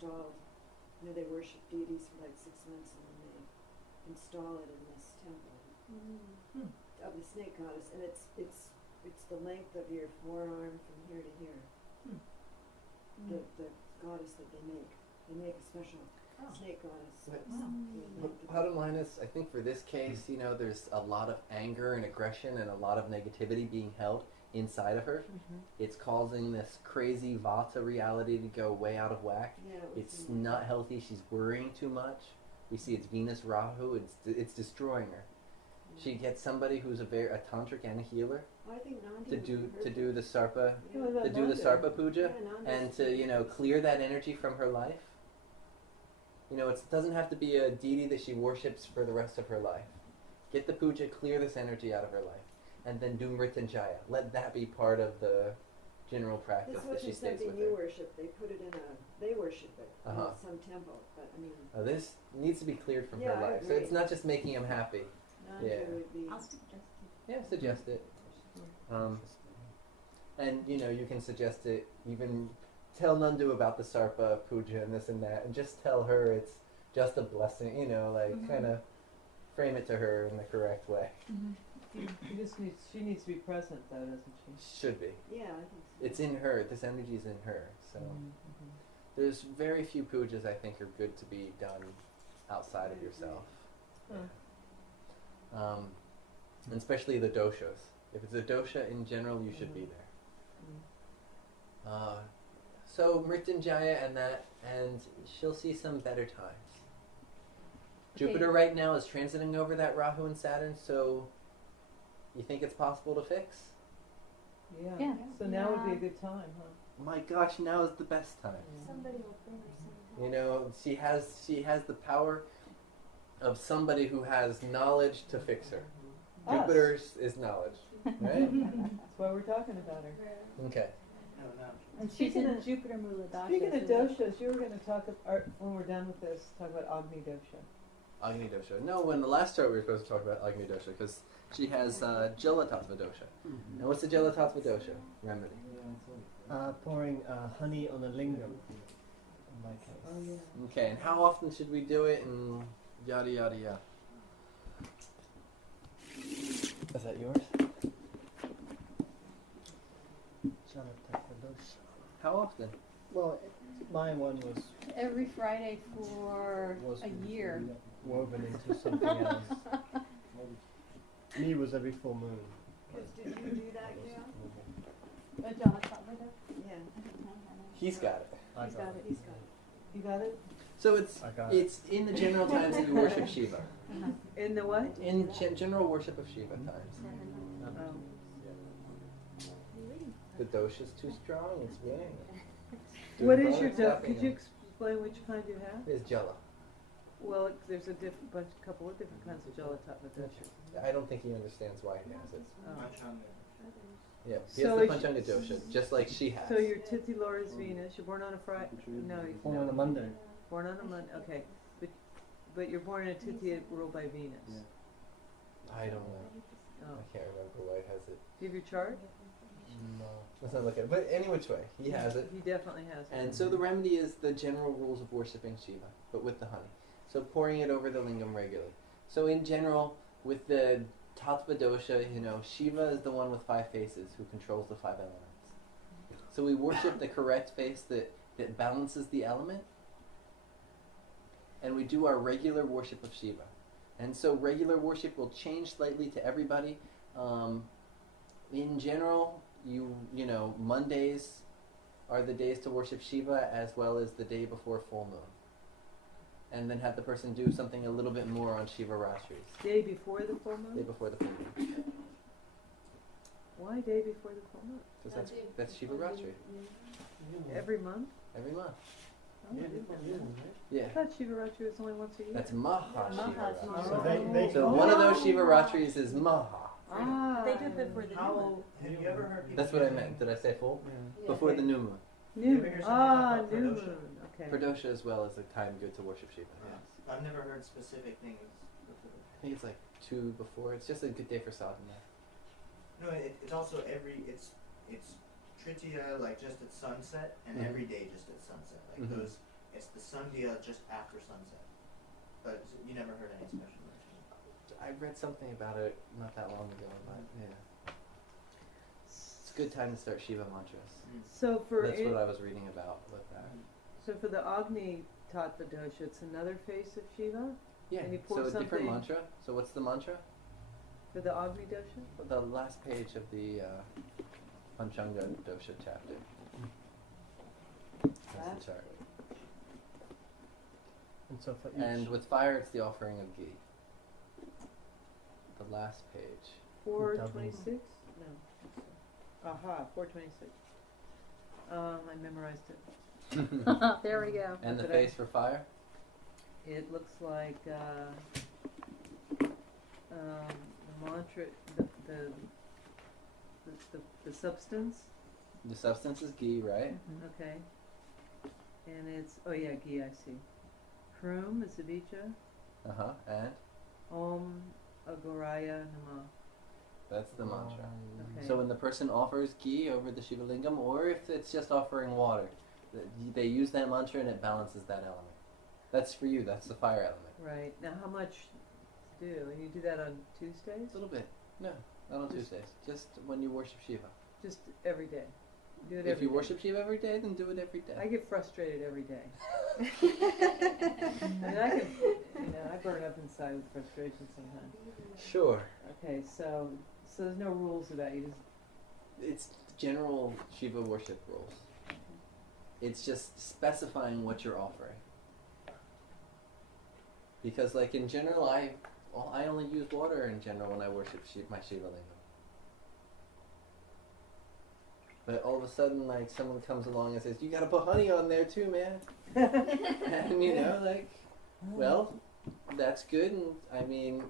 installed, they worship deities for like 6 months and then they install it in this temple of the snake goddess, and it's the length of your forearm from here to here. The goddess that they make a special snake goddess. Bottom line is, I think for this case, there's a lot of anger and aggression and a lot of negativity being held inside of her. It's causing this crazy Vata reality to go way out of whack. It's not healthy. She's worrying too much. We see it's Venus Rahu. It's destroying her. She gets somebody who's a tantric and a healer to do the sarpa puja and to clear that energy from her life. It doesn't have to be a deity that she worships for the rest of her life. Get the puja, clear this energy out of her life, and then do Mrityunjaya. Let that be part of the general practice that she stays with. This wasn't something you worship. They put it they worship it in some temple. But this needs to be cleared from her life. So it's not just making him happy. I'll suggest it. Yeah, suggest it. And you can suggest it. Even tell Nandu about the Sarpa puja and this and that, and just tell her it's just a blessing. Kind of frame it to her in the correct way. She needs to be present, though, doesn't she? Should be. Yeah, I think so. It's in her. This energy is in her. So there's very few pujas I think are good to be done outside of yourself. And especially the doshas. If it's a dosha in general, you should be there. So Mrityunjaya and she'll see some better times. Jupiter right now is transiting over that Rahu and Saturn, so you think it's possible to fix? Yeah. So now would be a good time, huh? My gosh, now is the best time. Somebody will bring her some. She has the power of somebody who has knowledge to fix her. Jupiter is knowledge, right? That's why we're talking about her. Okay. And she's in Jupiter Mula Dasha. Speaking of doshas, you were going to talk when we're done with this, talk about Agni dosha. Agni dosha. No, when the last chart we were supposed to talk about Agni dosha because she has Jala Tattva dosha. Now what's the Jala Tattva dosha remedy? Pouring honey on a lingam, in my case. Oh, yeah. Okay, and how often should we do it, and yada yada yada? Is that yours? How often? Well, my one was Every Friday for a year. woven into something else. Me was every full moon. Did you do that, Gail? Yeah. He's got it. He's got it. You got it? So it's in the general times that you worship Shiva. In the what? In general worship of Shiva times. The dosha's too strong. It's winning. What is your dosha? Could you explain which kind you have? It's Jala. Well, there's a couple of different kinds of Jala Tattva dosha. I don't think he understands why he has it. Yeah, he So has the is Panchanga dosha, just like she has. So your Tithi Lord is Venus. You're born on a Friday. No, Born on a Monday. Born on a Monday. Okay, but you're born in a Tithi ruled by Venus. Yeah. I don't know. Oh. I can't remember why he has it. Do you have your chart? No. Let's not look at it. But any which way, he has it. He definitely has it. And so the remedy is the general rules of worshipping Shiva, but with the honey. So pouring it over the lingam regularly. So in general, with the Tattva dosha, Shiva is the one with 5 faces who controls the 5 elements. So we worship the correct face that balances the element, and we do our regular worship of Shiva. And so regular worship will change slightly to everybody. In general, Mondays are the days to worship Shiva as well as the day before full moon. And then have the person do something a little bit more on Shiva Ratris. Day before the full moon? Day before the full moon. Why day before the full moon? Because that's Shiva Ratri. Every month? Every month. Oh, I didn't know that. Yeah. I thought Shiva Ratri was only once a year. That's Maha Shiva Ratri. So So one of those Shiva Ratris is Maha. Ah. They do it before the new moon. Have you ever heard people That's what I meant. Did I say full? Yeah. Before the new moon. New ever hear moon. something about New Pradosha? moon. Okay. Pradosha as well is a time good to worship Shiva. Yeah. I've never heard specific things. I think it's like 2 before. It's just a good day for sadhana. No, it's also it's Tritiya like just at sunset and every day just at sunset. Like those it's the Sandhya just after sunset. But you never heard any special mention. I read something about it not that long ago, but yeah. It's a good time to start Shiva mantras. So for That's what I was reading about with that. So for the Agni Tattva dosha, it's another face of Shiva? Yeah, And you pour so a different something- mantra. So what's the mantra? For the Agni dosha? The last page of the Panchanga dosha chapter. That's Last? the chart. And so for each. And with fire, it's the offering of ghee. The last page. 426? No. Aha, 426. I memorized it. There we go. And the Did I- face for fire? It looks like the mantra, the substance. The substance is ghee, right? Okay. And it's, oh yeah, ghee, I see. Hrum is Avija. And Om Agoraya Namah. that's the mantra. Okay. So when the person offers ghee over the Shiva Lingam, or if it's just offering water, they use that mantra and it balances that element. That's for you. That's the fire element. Right. Now how much to do? And you do that on Tuesdays? A little bit. No, not on Tuesdays. Just when you worship Shiva. Just every day? Do it If every you day. worship Shiva every day, then do it every day. I get frustrated every day. I mean, I burn up inside with frustration sometimes. Sure. Okay, so there's no rules about you. Just It's general Shiva worship rules. It's just specifying what you're offering. Because, like, in general, I only use water in general when I worship my Shiva Lingam. But all of a sudden, like, someone comes along and says, "You gotta put honey on there too, man." And, you know, like, well, that's good. And, I mean,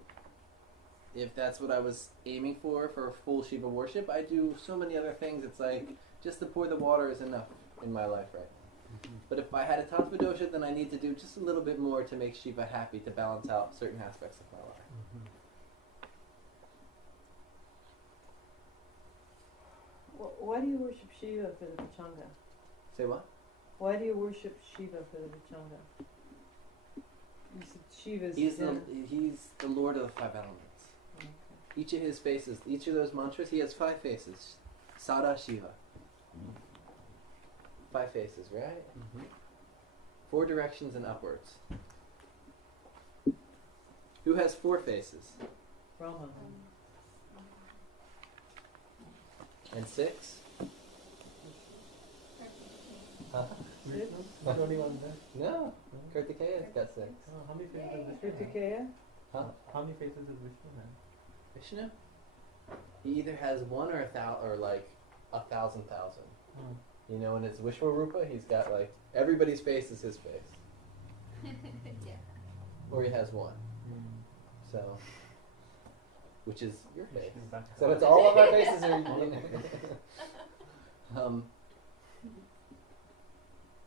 if that's what I was aiming for full Shiva worship, I do so many other things. It's like, just to pour the water is enough in my life, right? But if I had a tattva dosha, then I need to do just a little bit more to make Shiva happy, to balance out certain aspects of my life. why do you worship Shiva for the Pachanga? Say what? Why do you worship Shiva for the Pachanga? You said Shiva's He's the Lord of the five elements. Okay. Each of his faces, each of those mantras, he has 5 faces. Sada Shiva. 5 faces, right? 4 directions and upwards. Who has 4 faces? Brahma. And 6? Six? There's only one there. No. Kartikeya's got 6. Oh, how many faces does Vishnu have? Kartikeya? Huh? How many faces does Vishnu have? Vishnu? He either has 1 or 1,000, or like 1,000,000. Oh. You know, in his Vishwarupa, he's got like everybody's face is his face, Yeah. or he has 1. So, which is your face. Vishnu back. So it's all of our faces are.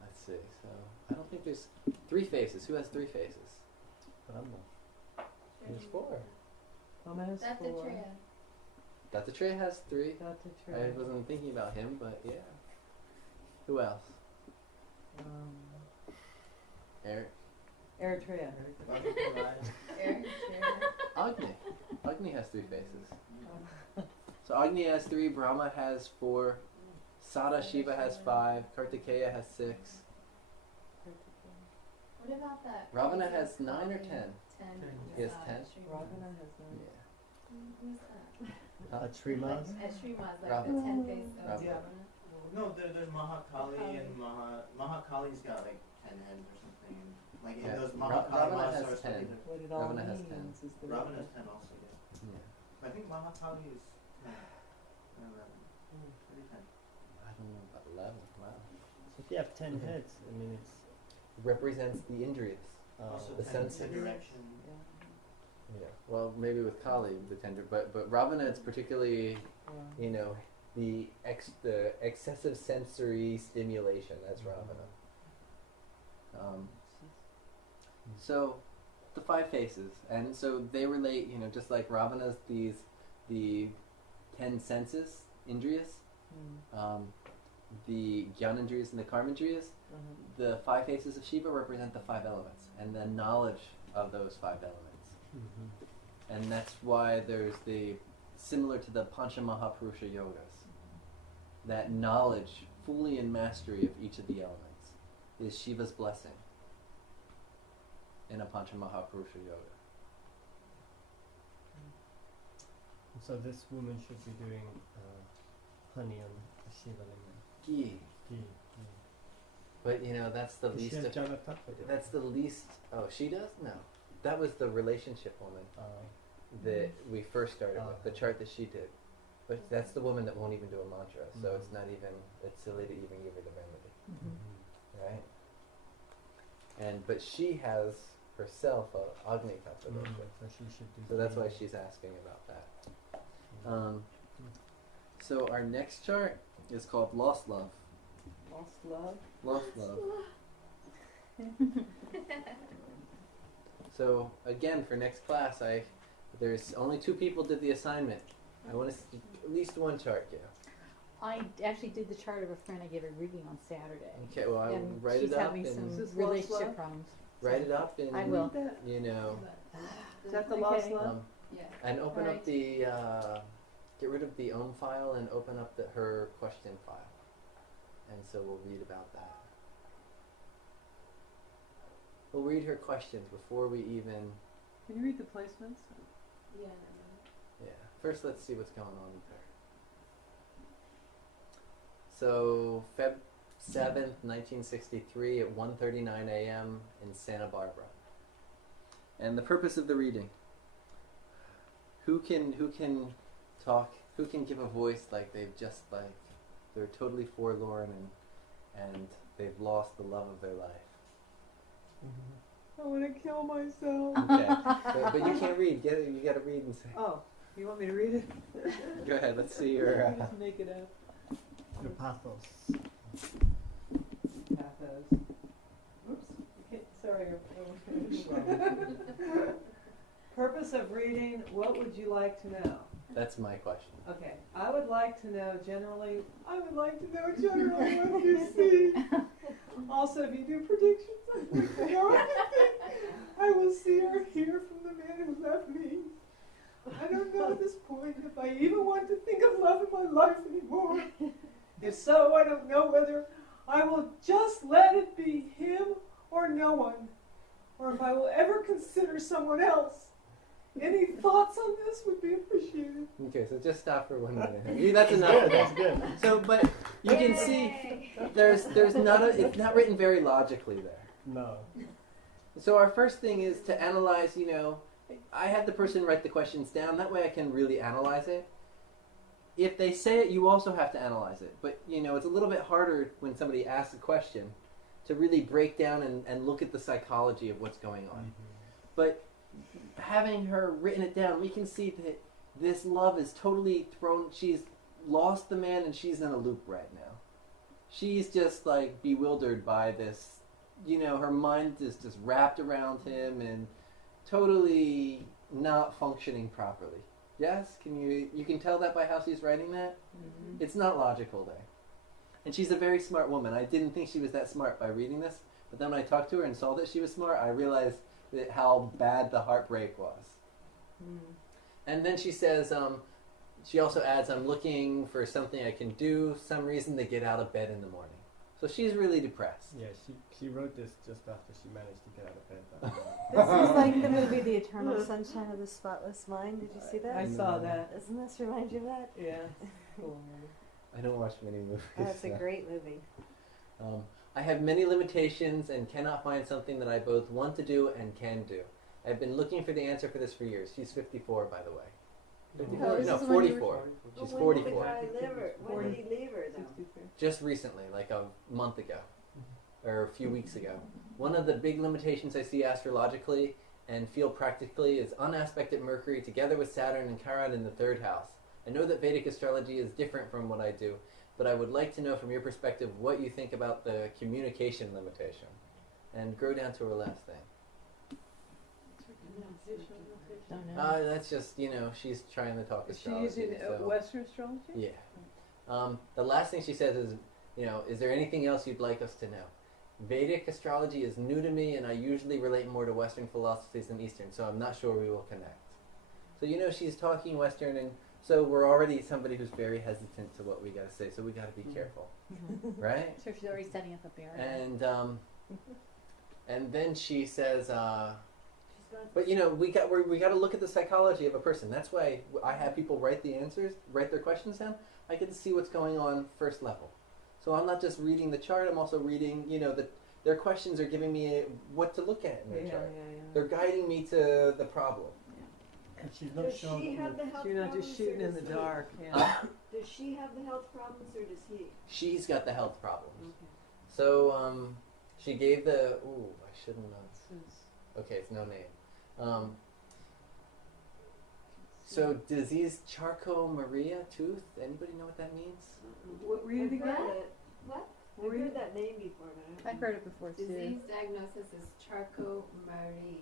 Let's see. So I don't think there's 3 faces. Who has 3 faces? Brahma. There's 4. Brahma has That's 4. the trio. Dattatreya has 3. I Dattatreya. wasn't thinking about him, but yeah. Who else? Eric. Eritrea. Eric, Agni. Agni has 3 faces. So Agni has 3, Brahma has 4, Sada Shiva has 5, Kartikeya has 6. What about that? Ravana has 9 or 10? 10. He has 10? Ravana has 9. Yeah. Who's that? Srimad. At Srimad, like Ravana. the 10 face of Ravana. Ravana. No, there's Mahakali and Mahakali's got like 10 heads or something. Like Yeah. in those Ravana Mahakali has are 10. What it all Ravana has 10. means is the Ravana's 10 also, yeah. Yeah. I think Mahakali is 10. Or 11. Maybe 10. I don't know about 11. Wow. So if you have 10 heads, I mean it's. Represents the Indriyas. Also the 10 senses. direction. Yeah. Well, maybe with Kali, the tender, but Ravana, it's particularly, you know, the excessive sensory stimulation. That's Ravana. So, the 5 faces, and so they relate. You know, just like Ravana's the 10 senses, Indriyas. the Gyanendriyas and the Karmendriyas, the 5 faces of Shiva represent the 5 elements and the knowledge of those 5 elements. Mm-hmm. And that's why there's the, similar to the Pancha Mahapurusha yogas, that knowledge fully in mastery of each of the elements is Shiva's blessing in a Pancha Mahapurusha yoga. So this woman should be doing honey on the Shiva lingam. Ghee. Ghee. But you know, that's the Does least she have of, Jana Tattva? that's the least, oh, she does? No. That was the relationship woman that we first started with, the chart that she did. But that's the woman that won't even do a mantra, so it's not even, it's silly to even give her the remedy, right? But she has herself a Agni Tattva dosha, So she should do. so that's why she's asking about that. So our next chart is called Lost Love. Lost love. Lost Love. So again, for next class, there's only 2 people did the assignment. I want to see at least one chart, yeah. I actually did the chart of a friend. I gave a reading on Saturday. Okay, well, I will And write she's it up having some and Is this lost relationship love? problems. write it up and I will. you know, Is that the lost Okay. love? Yeah. and open up Right. the get rid of the Om file and open up her question file, and so we'll read about that. We'll read her questions before we even. Can you read the placements? Yeah. Yeah. First, let's see what's going on with her. So, Feb 7th, 1963 at 1:39 a.m. in Santa Barbara. And the purpose of the reading. Who can talk, who can give a voice like they're totally forlorn and they've lost the love of their life. I want to kill myself. Okay. But you can't read. You got to read and say. Oh, you want me to read it? Go ahead. Let's see your. Just make it up. Your pathos. Pathos. Oops. Okay, sorry. Purpose of reading, what would you like to know? That's my question. Okay, I would like to know generally what you see. Also, if you do predictions, I'd like to know anything I will see or hear from the man who left me. I don't know at this point if I even want to think of love in my life anymore. If so, I don't know whether I will just let it be him or no one, or if I will ever consider someone else. Any thoughts on this would be appreciated. Okay, so just stop for 1 minute. That's enough for That's that. good. So, but you can see there's not it's not written very logically there. No. So our first thing is to analyze, I had the person write the questions down, that way I can really analyze it. If they say it, you also have to analyze it. But, it's a little bit harder when somebody asks a question to really break down and look at the psychology of what's going on. But having her written it down, we can see that this love is totally thrown, she's lost the man and she's in a loop right now. She's just like bewildered by this, her mind is just wrapped around him and totally not functioning properly. Yes? You can tell that by how she's writing that? Mm-hmm. It's not logical there. And she's a very smart woman. I didn't think she was that smart by reading this, but then when I talked to her and saw that she was smart, I realized how bad the heartbreak was. And then she says, she also adds, I'm looking for something I can do, some reason to get out of bed in the morning. So she's really depressed. Yeah, she wrote this just after she managed to get out of bed that morning. This is like the movie The Eternal Sunshine of the Spotless Mind. Did you see that? I saw that. Doesn't this remind you of that? Yeah. Cool movie. I don't watch many movies. Oh, it's a great movie. I have many limitations and cannot find something that I both want to do and can do. I've been looking for the answer for this for years. She's 54, by the way. 54? Oh, this No, is when you were- 44. She's When 44. did the guy leave her? When did he leave her, though? 63. Just recently, like a month ago, or a few weeks ago. One of the big limitations I see astrologically and feel practically is unaspected Mercury together with Saturn and Chiron in the 3rd house. I know that Vedic astrology is different from what I do, but I would like to know from your perspective what you think about the communication limitation. And go down to her last thing. Don't know. That's just, she's trying to talk Is she astrology. using so. Western astrology? Yeah. The last thing she says is, Is there anything else you'd like us to know? Vedic astrology is new to me, and I usually relate more to Western philosophies than Eastern, so I'm not sure we will connect. So she's talking Western, and so we're already somebody who's very hesitant to what we got to say, so we got to be careful, right? So she's already setting up a barrier. And then she says, She's got but we got to look at the psychology of a person. That's why I have people write their questions down. I get to see what's going on first level. So I'm not just reading the chart. I'm also reading, their questions are giving me what to look at in their chart. They're guiding me to the problem. And she's not Does sure. she have the health You're not problems just or shooting in does the he? dark. Yeah. Does she have the health problems or does he? She's got the health problems. Okay. So she gave the. Ooh, I shouldn't have. Okay, it's no name. So disease Charcot-Marie tooth. Anybody know what that means? What read it I've again? heard it. What? I've heard that name before, but I I've heard it before too. Disease diagnosis is Charcot-Marie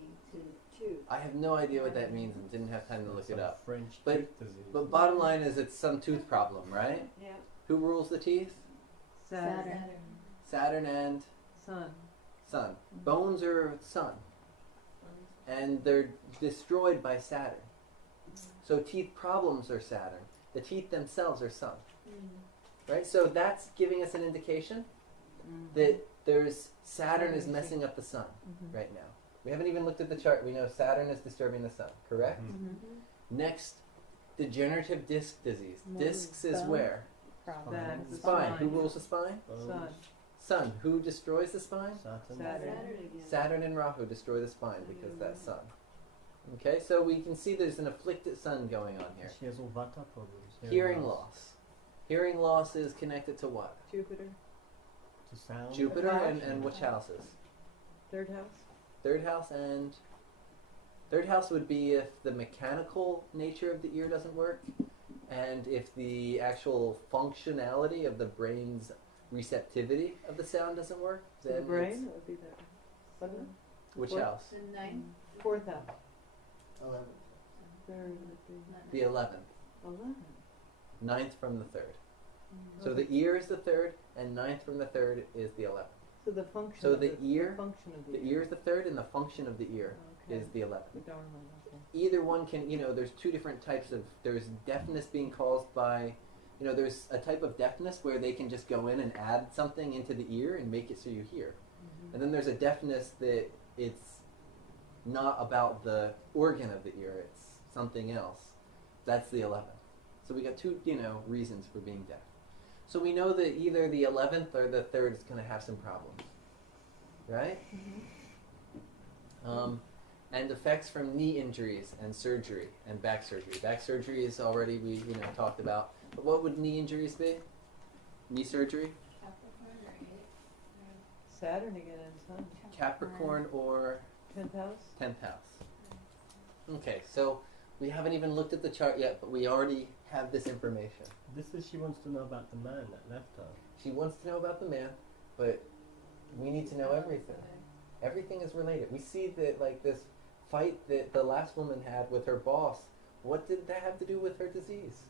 too. I have no idea what that means and didn't have time to look it Some up. French But- tooth disease. But bottom line is it's some tooth problem, right? Yeah. Who rules the teeth? Saturn. Saturn and Sun. Sun. Bones are Sun. And they're destroyed by Saturn. So teeth problems are Saturn. The teeth themselves are Sun. Right? So that's giving us an indication that there's Saturn is messing up the Sun right now. We haven't even looked at the chart. We know Saturn is disturbing the Sun, correct? Next, degenerative disc disease. Discs is Bone. where? Problem. Back, the Spine. Who rules the spine? Bones, Sun. Sun. Who destroys the spine? Saturn. Saturn. Saturn again. Saturn and Rahu destroy the spine because that's Sun. Okay, so we can see there's an afflicted Sun going on here. She has all Vata problems. Hearing loss. Hearing loss is connected to what? Jupiter. To sound. Jupiter Vagish. and which houses? Third house. Third house and third house would be if the mechanical nature of the ear doesn't work and if the actual functionality of the brain's receptivity of the sound doesn't work. So Then the brain, it's- that would be there. Seven. Which Fourth. house? The ninth. Fourth house. 11. Third would be The 11th. 11. Ninth from the third. So the ear is the third and ninth from the third is the 11th. So the function. So of the ear, function of the the ear is the third and the function of the ear Okay. is the 11th. The Dharma. Okay. Either one can, there's two different types of, there's deafness being caused by, there's a type of deafness where they can just go in and add something into the ear and make it so you hear. And then there's a deafness that it's not about the organ of the ear, it's something else. That's the 11th. So we got two, reasons for being deaf. So we know that either the 11th or the 3rd is going to have some problems. Right? And effects from knee injuries and surgery and back surgery. Back surgery is already we talked about. But what would knee injuries be? Knee surgery? Capricorn or 8? Saturn again and Sun. Capricorn or 10th house. 10th house. Okay, so we haven't even looked at the chart yet, but we already have this information. This is she wants to know about the man that left her. She wants to know about the man, but we need to know everything. Everything is related. We see that this fight that the last woman had with her boss, what did that have to do with her disease?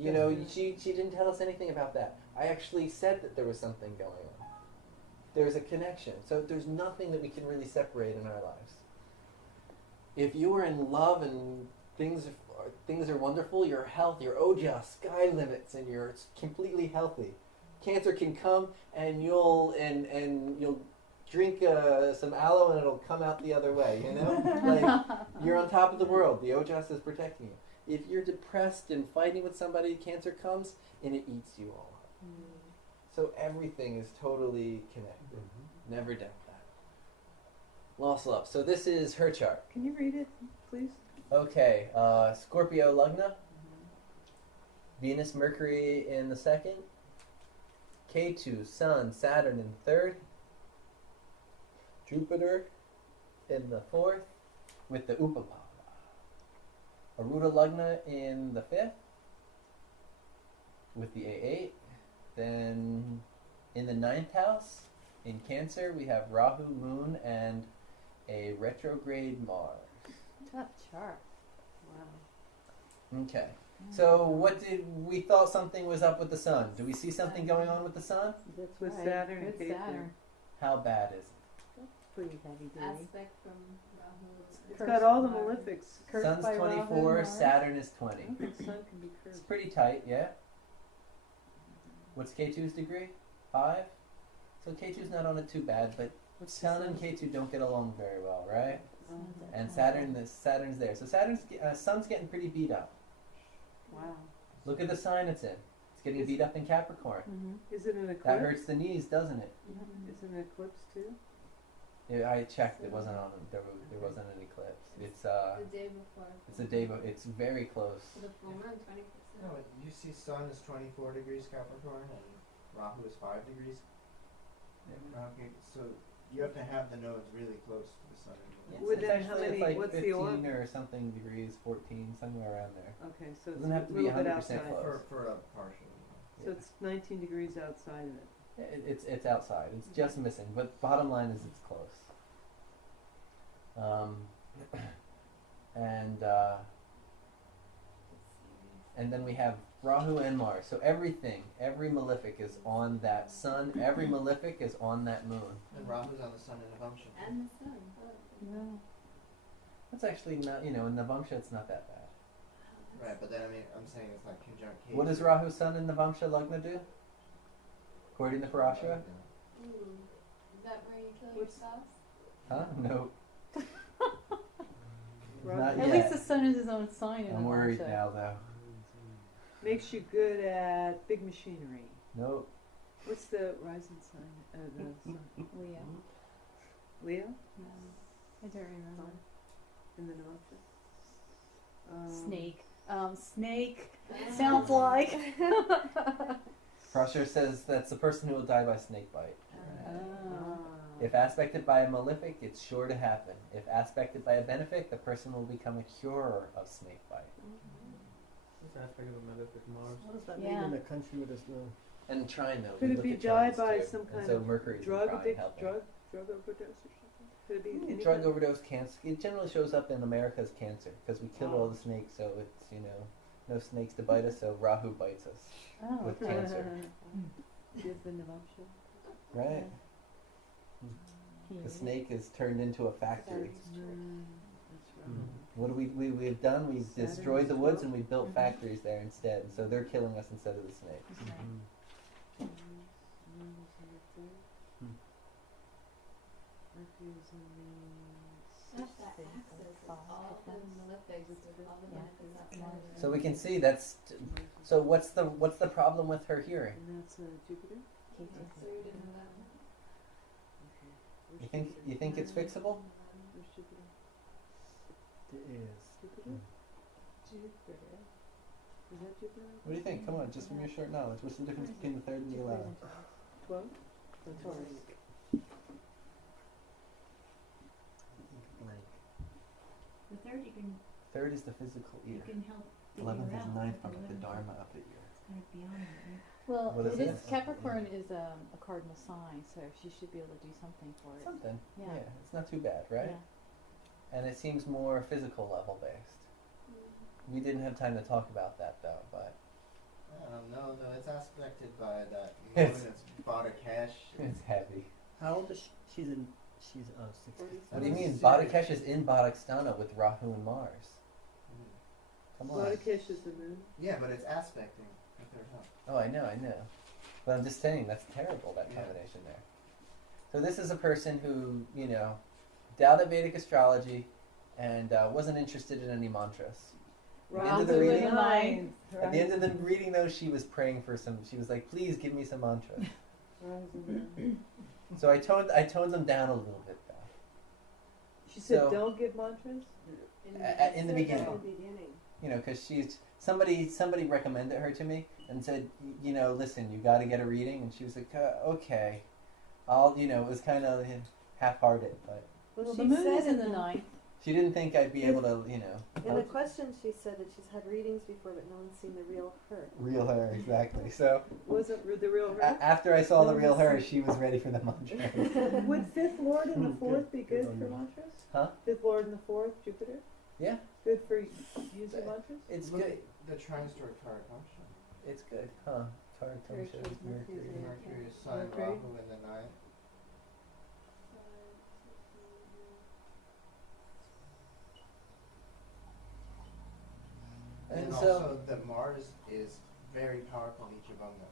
She didn't tell us anything about that. I actually said that there was something going on. There's a connection. So there's nothing that we can really separate in our lives. If you are in love and things are wonderful, your health, your oja, sky limits, and you're completely healthy. Cancer can come and you'll drink some aloe and it'll come out the other way, you're on top of the world. The ojas is protecting you. If you're depressed and fighting with somebody, cancer comes and it eats you all up. So everything is totally connected. Never doubt that. Lost love. So this is her chart. Can you read it, please? Okay, Scorpio Lugna, Venus, Mercury in the 2nd, Ketu, Sun, Saturn in the 3rd, Jupiter in the 4th with the Upapava, Aruda Lugna in the 5th with the A8, then in the 9th house in Cancer we have Rahu, Moon, and a retrograde Mars. Tough chart. Wow. Okay. So we thought something was up with the sun. Do we see something going on with the sun? That's with Right. Saturn and With Ketu. Saturn. How bad is it? Pretty heavy duty. Aspect from Rahu. It's got all the malefics. Cursed Sun's by Rahu 24, and Mars. Saturn is 20. I don't think sun can be It's cursed. pretty tight, yeah? What's K2's degree? 5? So K2's not on it too bad, but What's the Sun and sun? K2 don't get along very well, right? Oh, And Saturn's there. So Sun's getting pretty beat up. wow. Look at the sign it's in. It's getting beat up in Capricorn. Mhm. Is it an eclipse? That hurts the knees, doesn't it? Is it an eclipse too? Yeah, I checked. It wasn't on. There wasn't an eclipse. It's The day before. It's a day. It's very close. So the full moon, 20%. No, you see Sun is 24 degrees Capricorn and Rahu is 5 degrees. Okay, so you have to have the nodes really close to the Sun and Moon. With It's that, how actually many? like What's the 15 orb? or something degrees, 14, somewhere around there. Okay, so it's Doesn't have to a be little bit 100% outside. close. For a partial. So it's 19 degrees outside of it. It's outside. It's just missing. But bottom line is it's close. And then we have Rahu and Mars. So every malefic is on that sun. Every malefic is on that moon. And Rahu's on the Sun in Navamsha. And the sun. Oh, No. That's actually not, in Navamsha it's not that bad. Right, but then I'm saying it's like conjunct K. What does Rahu Sun in Navamsha Lagna do? According to Parashara? Ooh. Is that where you kill What's- yourself? Huh? No. Rahu Not At yet. least the sun is his own sign in I'm the worried Varsha. now though. makes you good at big machinery. Nope. What's the rising sign? The sun? Leo. Leo No. I don't remember. in the Navamsha? Snake. Snake. Sounds like. Parashara says that's the person who will die by snake bite. Oh. If aspected by a malefic, it's sure to happen. If aspected by a benefic, the person will become a curer of snake bite. This aspect of a malefic Mars. What does that Yeah. In the country with his moon. And trine though. Could we it look be at died trines, by too. some And kind so of Mercury's drug in trine addiction, helping. drug overdose or something? Could it be any Drug kind? overdose, cancer. It generally shows up in America as cancer because we killed all the snakes, so it's no snakes to bite us, so Rahu bites us Oh, with okay. cancer, Is the Navamsha? right? The snake is turned into a factory. That's right. What do we've done? We've Saturn destroyed is the woods 12. and we built Mhm. factories there instead. So they're killing us instead of the snakes. Not that axis is all the malefics with all the benefits outside of it. So we can see that's. So what's the problem with her hearing? And that's Jupiter? So you didn't know that. Okay. You think it's fixable? Where's Jupiter? It is. Jupiter? Jupiter. Is that Jupiter? What do you think? Come on, just from your short knowledge, what's the difference between the 3rd and the 11th? 12? The Taurus. Like The third, you can 3rd is the physical ear. help. dig 11th is around, 9th but from the 11th Dharma of the ear. It's kind of beyond that, right? Well, What is it is it? Capricorn is a cardinal sign, so she should be able to do something for it. Something. Yeah. Yeah, it's not too bad, right? Yeah. And it seems more physical level based. We didn't have time to talk about that though, but I don't know though, it's aspected by that It's- moon, it's Bada Cash. it's heavy. how old is she? She's 60. What do you mean? Serious. Badakesh is in Badakstana with Rahu and Mars. Come on. Vadakesh is the moon. Yeah, but it's aspecting the third house. Oh, I know. But I'm just saying, that's terrible, that Yeah. combination there. So this is a person who, doubted Vedic astrology and wasn't interested in any mantras. At the end of the Rahu reading, and nine. at the end of the reading though, she was praying for she was like, please give me some mantras. So I toned them down a little bit though. She said, So- don't give mantras? In the beginning. In the beginning. Because she's somebody recommended her to me and said, listen, you got to get a reading, and she was like, okay, I'll, it was kind of half-hearted, but Well, she the moon said is in the ninth. she didn't think I'd be able to, In the question, she said that she's had readings before, but no one's seen the real her. real her exactly. So Wasn't the real her? after I saw the real her, she was ready for the mantra. Would fifth lord and the Good- fourth be good good on for you. mantras? Huh? Fifth lord and the fourth, Jupiter? Yeah, Good for user mantras? it's Look good. at the transitory card function. It's good, huh? Tara Very shows good. Mercury. Mercury is sign Mercury. Rahu in the ninth. And And also the Mars is very powerful in Ichabanga.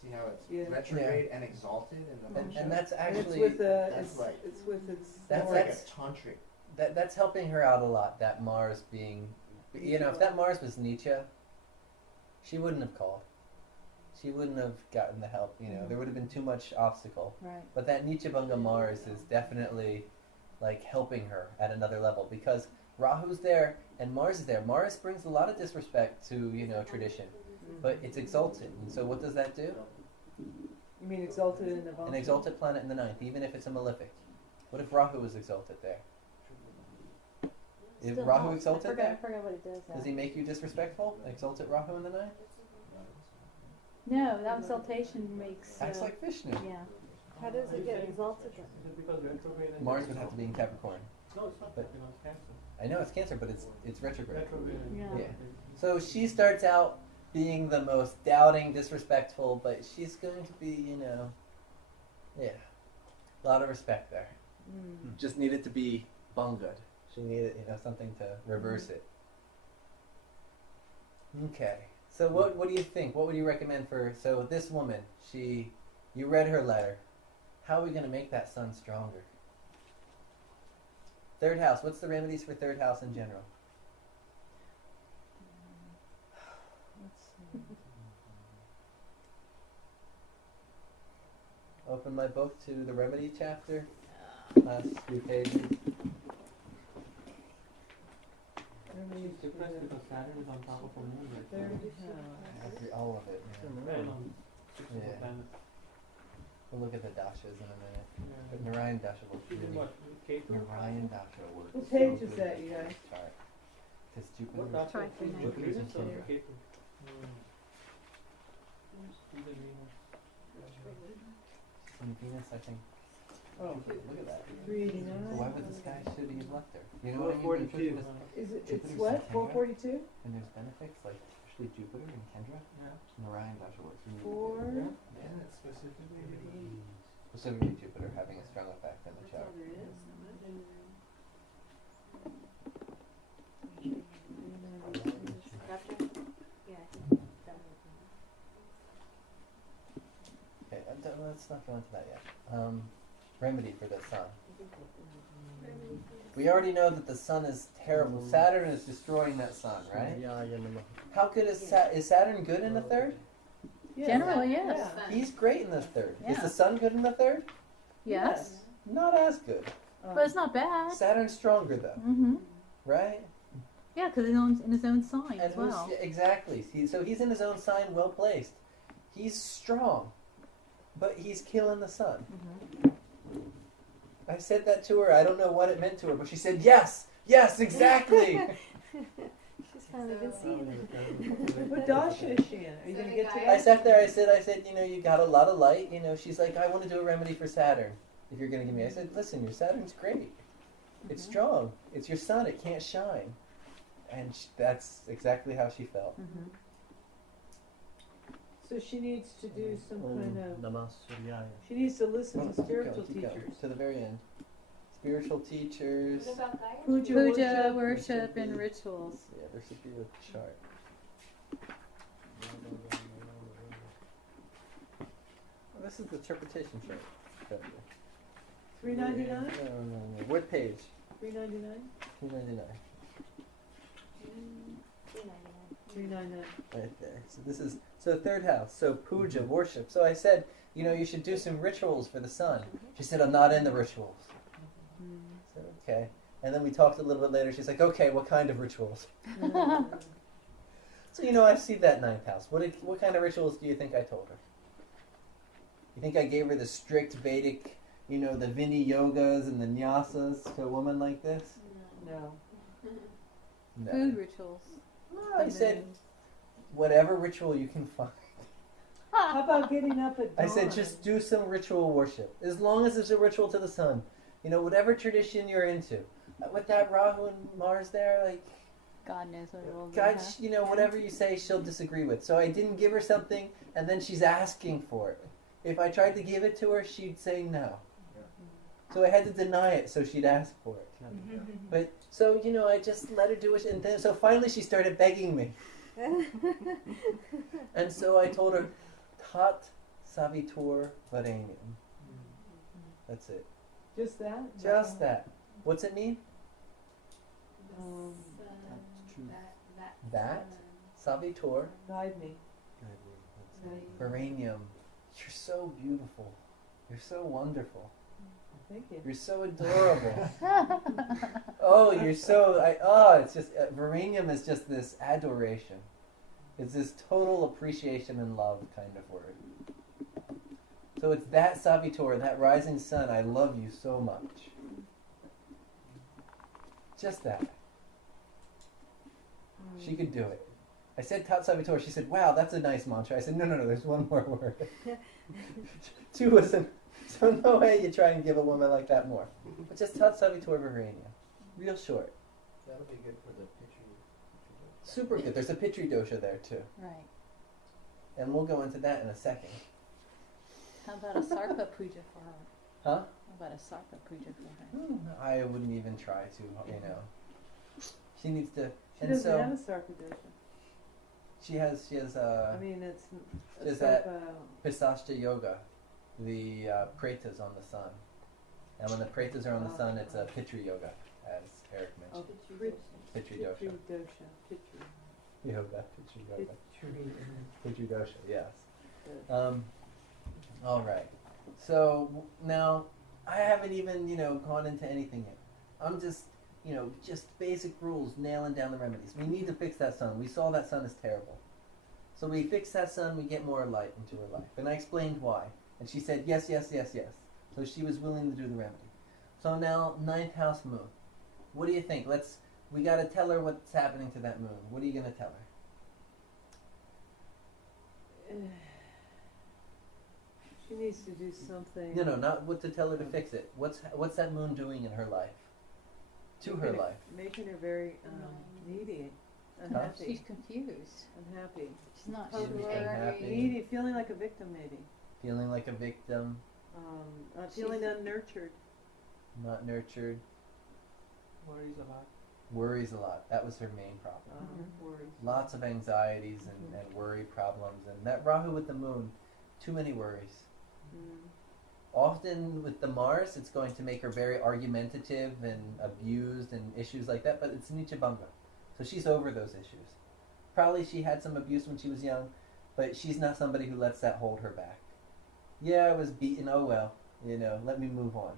See how it's Yeah. retrograde and exalted in the And function? that's And it's actually with that's it's, like- it's with its. That's like a that's- tantric. that's helping her out a lot. That Mars being, you know, if that Mars was Nietzsche, she wouldn't have called. She wouldn't have gotten the help. You know, there would have been too much obstacle. Right. But that Nietzsche-bunga Mars is definitely like helping her at another level because Rahu's there and Mars is there. Mars brings a lot of disrespect to, you know, tradition, but it's exalted. And so what does that do? You mean exalted in the An exalted planet in the ninth, even if it's a malefic. What if Rahu was exalted there? Is Still Rahu helps. exalted I there? forgot what it does. Does he make you disrespectful? Exalted Rahu in the ninth? No, that exaltation makes. Acts like Vishnu. Yeah. How does it get exalted then? Because retrograde and Mars would have to be in Capricorn. No, it's not. But- You know, it's Cancer. I know it's Cancer, but it's retrograde. Retrograde. Yeah. Yeah. So she starts out being the most doubting, disrespectful, but she's going to be, you know, yeah, a lot of respect there. Just needed to be bungad. She needed, you know, something to reverse it. Okay. So what do you think? What would you recommend for? So this woman, you read her letter. How are we going to make that sun stronger? Third house. What's the remedies for third house in general? Let's see. Open my book to the remedy chapter. Last few pages. It's depressed because Saturn is on top of a moon right now. All of it. Yeah. And on six of the Yeah. planets. We'll look at the dashas in a minute. But Yeah. Narayan dasha works Pretty really. much. Ketu. Narayan dasha works. What page so is good that, in you this guys? chart. Because What Jupiter. dasha? Try for Jupiter Jupiter's in is on Kendra. Ketu. Either Venus. In Venus, I think. Oh, Look at that. 389. So why would this guy should he have left her? You know what I mean? 442. Is it? It's Jupiter's what? in Kendra? 442. And there's benefics like especially Jupiter and Kendra. Yeah. Narayan dasha works really Four. good. Yeah. Isn't it specifically because Specifically Jupiter having a strong effect in the That's chart. all there is. Okay, let's not go into that yet. Remedy for the sun. We already know that the sun is terrible. Saturn is destroying that sun, right? How good is Saturn good in the third? Yeah. Generally, yes. He's great in the third. Is Yeah. the sun good in the third? Yes. Not as good. But it's not bad. Saturn's stronger though, Mm-hmm. right? Yeah, because he's in his own sign as who's- well. exactly. So he's in his own sign, well placed. He's strong, but he's killing the sun. Mm-hmm. I said that to her. I don't know what it meant to her, but she said, yes, yes, exactly. She's finally been seeing it. What dasha is she in? Are you going to get to I that? sat there, I said, you know, you got a lot of light. You know, she's like, I want to do a remedy for Saturn. If you're going to give me, I said, listen, your Saturn's great. It's strong. It's your sun. It can't shine. And that's exactly how she felt. Mm-hmm. So she needs to do some kind of. Namah Suryaya. She needs to listen Oh, to keep spiritual going, keep going. teachers. To the very end. Spiritual teachers. What about Gaia? Puja, worship, and rituals. Yeah, there should be a chart. Well, this is the interpretation chart. $3.99. No. What page? $3.99. 299. $3.99. Right there. So this is third house. So puja, worship. So I said, you know, you should do some rituals for the sun. She said, I'm not in the rituals. I said, okay. And then we talked a little bit later. She's like, okay, what kind of rituals? So, you know, I see that ninth house. What kind of rituals do you think I told her? You think I gave her the strict Vedic, you know, the Vini yogas and the nyasas to a woman like this? No. No. Food rituals. I said, whatever ritual you can find. How about getting up at dawn? I said, just do some ritual worship. As long as it's a ritual to the sun. You know, whatever tradition you're into. with that Rahu and Mars there, like, God knows what it will be. God, huh? whatever you say, she'll disagree with. So I didn't give her something, and then she's asking for it. If I tried to give it to her, she'd say no. So I had to deny it so she'd ask for it. But, so, I just let her do it, and then, so finally she started begging me. And so I told her, Tat Savitur Varenyam. That's it. Just that? Just that. What's it mean? That? Savitur Guide me. Varenyam. You're so beautiful. You're so wonderful. Thank you. You're so adorable. You're so. It's just Varenyam is just this adoration. It's this total appreciation and love kind of word. So it's that Savitur, that rising sun. I love you so much. Just that. She could do it. I said Tat Savitur. She said, "Wow, that's a nice mantra." I said, "No. There's one more word." 2 wasn't. So no way you try and give a woman like that more. But just Tat Savitur Varenyam. Real short. That'll be good for the Pitri. Super good. There's a Pitri dosha there too. Right. And we'll go into that in a second. How about a Sarpa puja for her? Huh? How about a Sarpa puja for her? I wouldn't even try to, She needs to. She and doesn't so have a sarcadosha. she has I mean, it's a is that sarpa. Pisashta yoga, the pretas on the sun. And when the pretas are on the sun, it's a Pitri yoga, as Eric Oh, mentioned. Pitri dosha. Pitri dosha. Pitri. Yoga, Pitri yoga. Pitri dosha, yes. Good. All right. So now I haven't even gone into anything yet. I'm just just basic rules, nailing down the remedies. We need to fix that sun. We saw that sun is terrible. So we fix that sun, we get more light into her life. And I explained why. And she said yes. So she was willing to do the remedy. So now 9th house moon. What do you think? We got to tell her what's happening to that moon. What are you going to tell her? She needs to do something. No, not what to tell her to fix it. What's that moon doing in her life? To her life. Making her very needy, She's unhappy. confused. Unhappy. She's not She's sure. unhappy. Needy, feeling like a victim maybe. Feeling like a victim, Feeling unnurtured. not nurtured, Worries a lot. worries a lot. That was her main problem. Worries. Lots of anxieties and worry problems. And that Rahu with the moon, too many worries. Often with the Mars, it's going to make her very argumentative and abused and issues like that, but it's Nichabanga. So she's over those issues. Probably she had some abuse when she was young, but she's not somebody who lets that hold her back. Yeah, I was beaten, oh well, let me move on.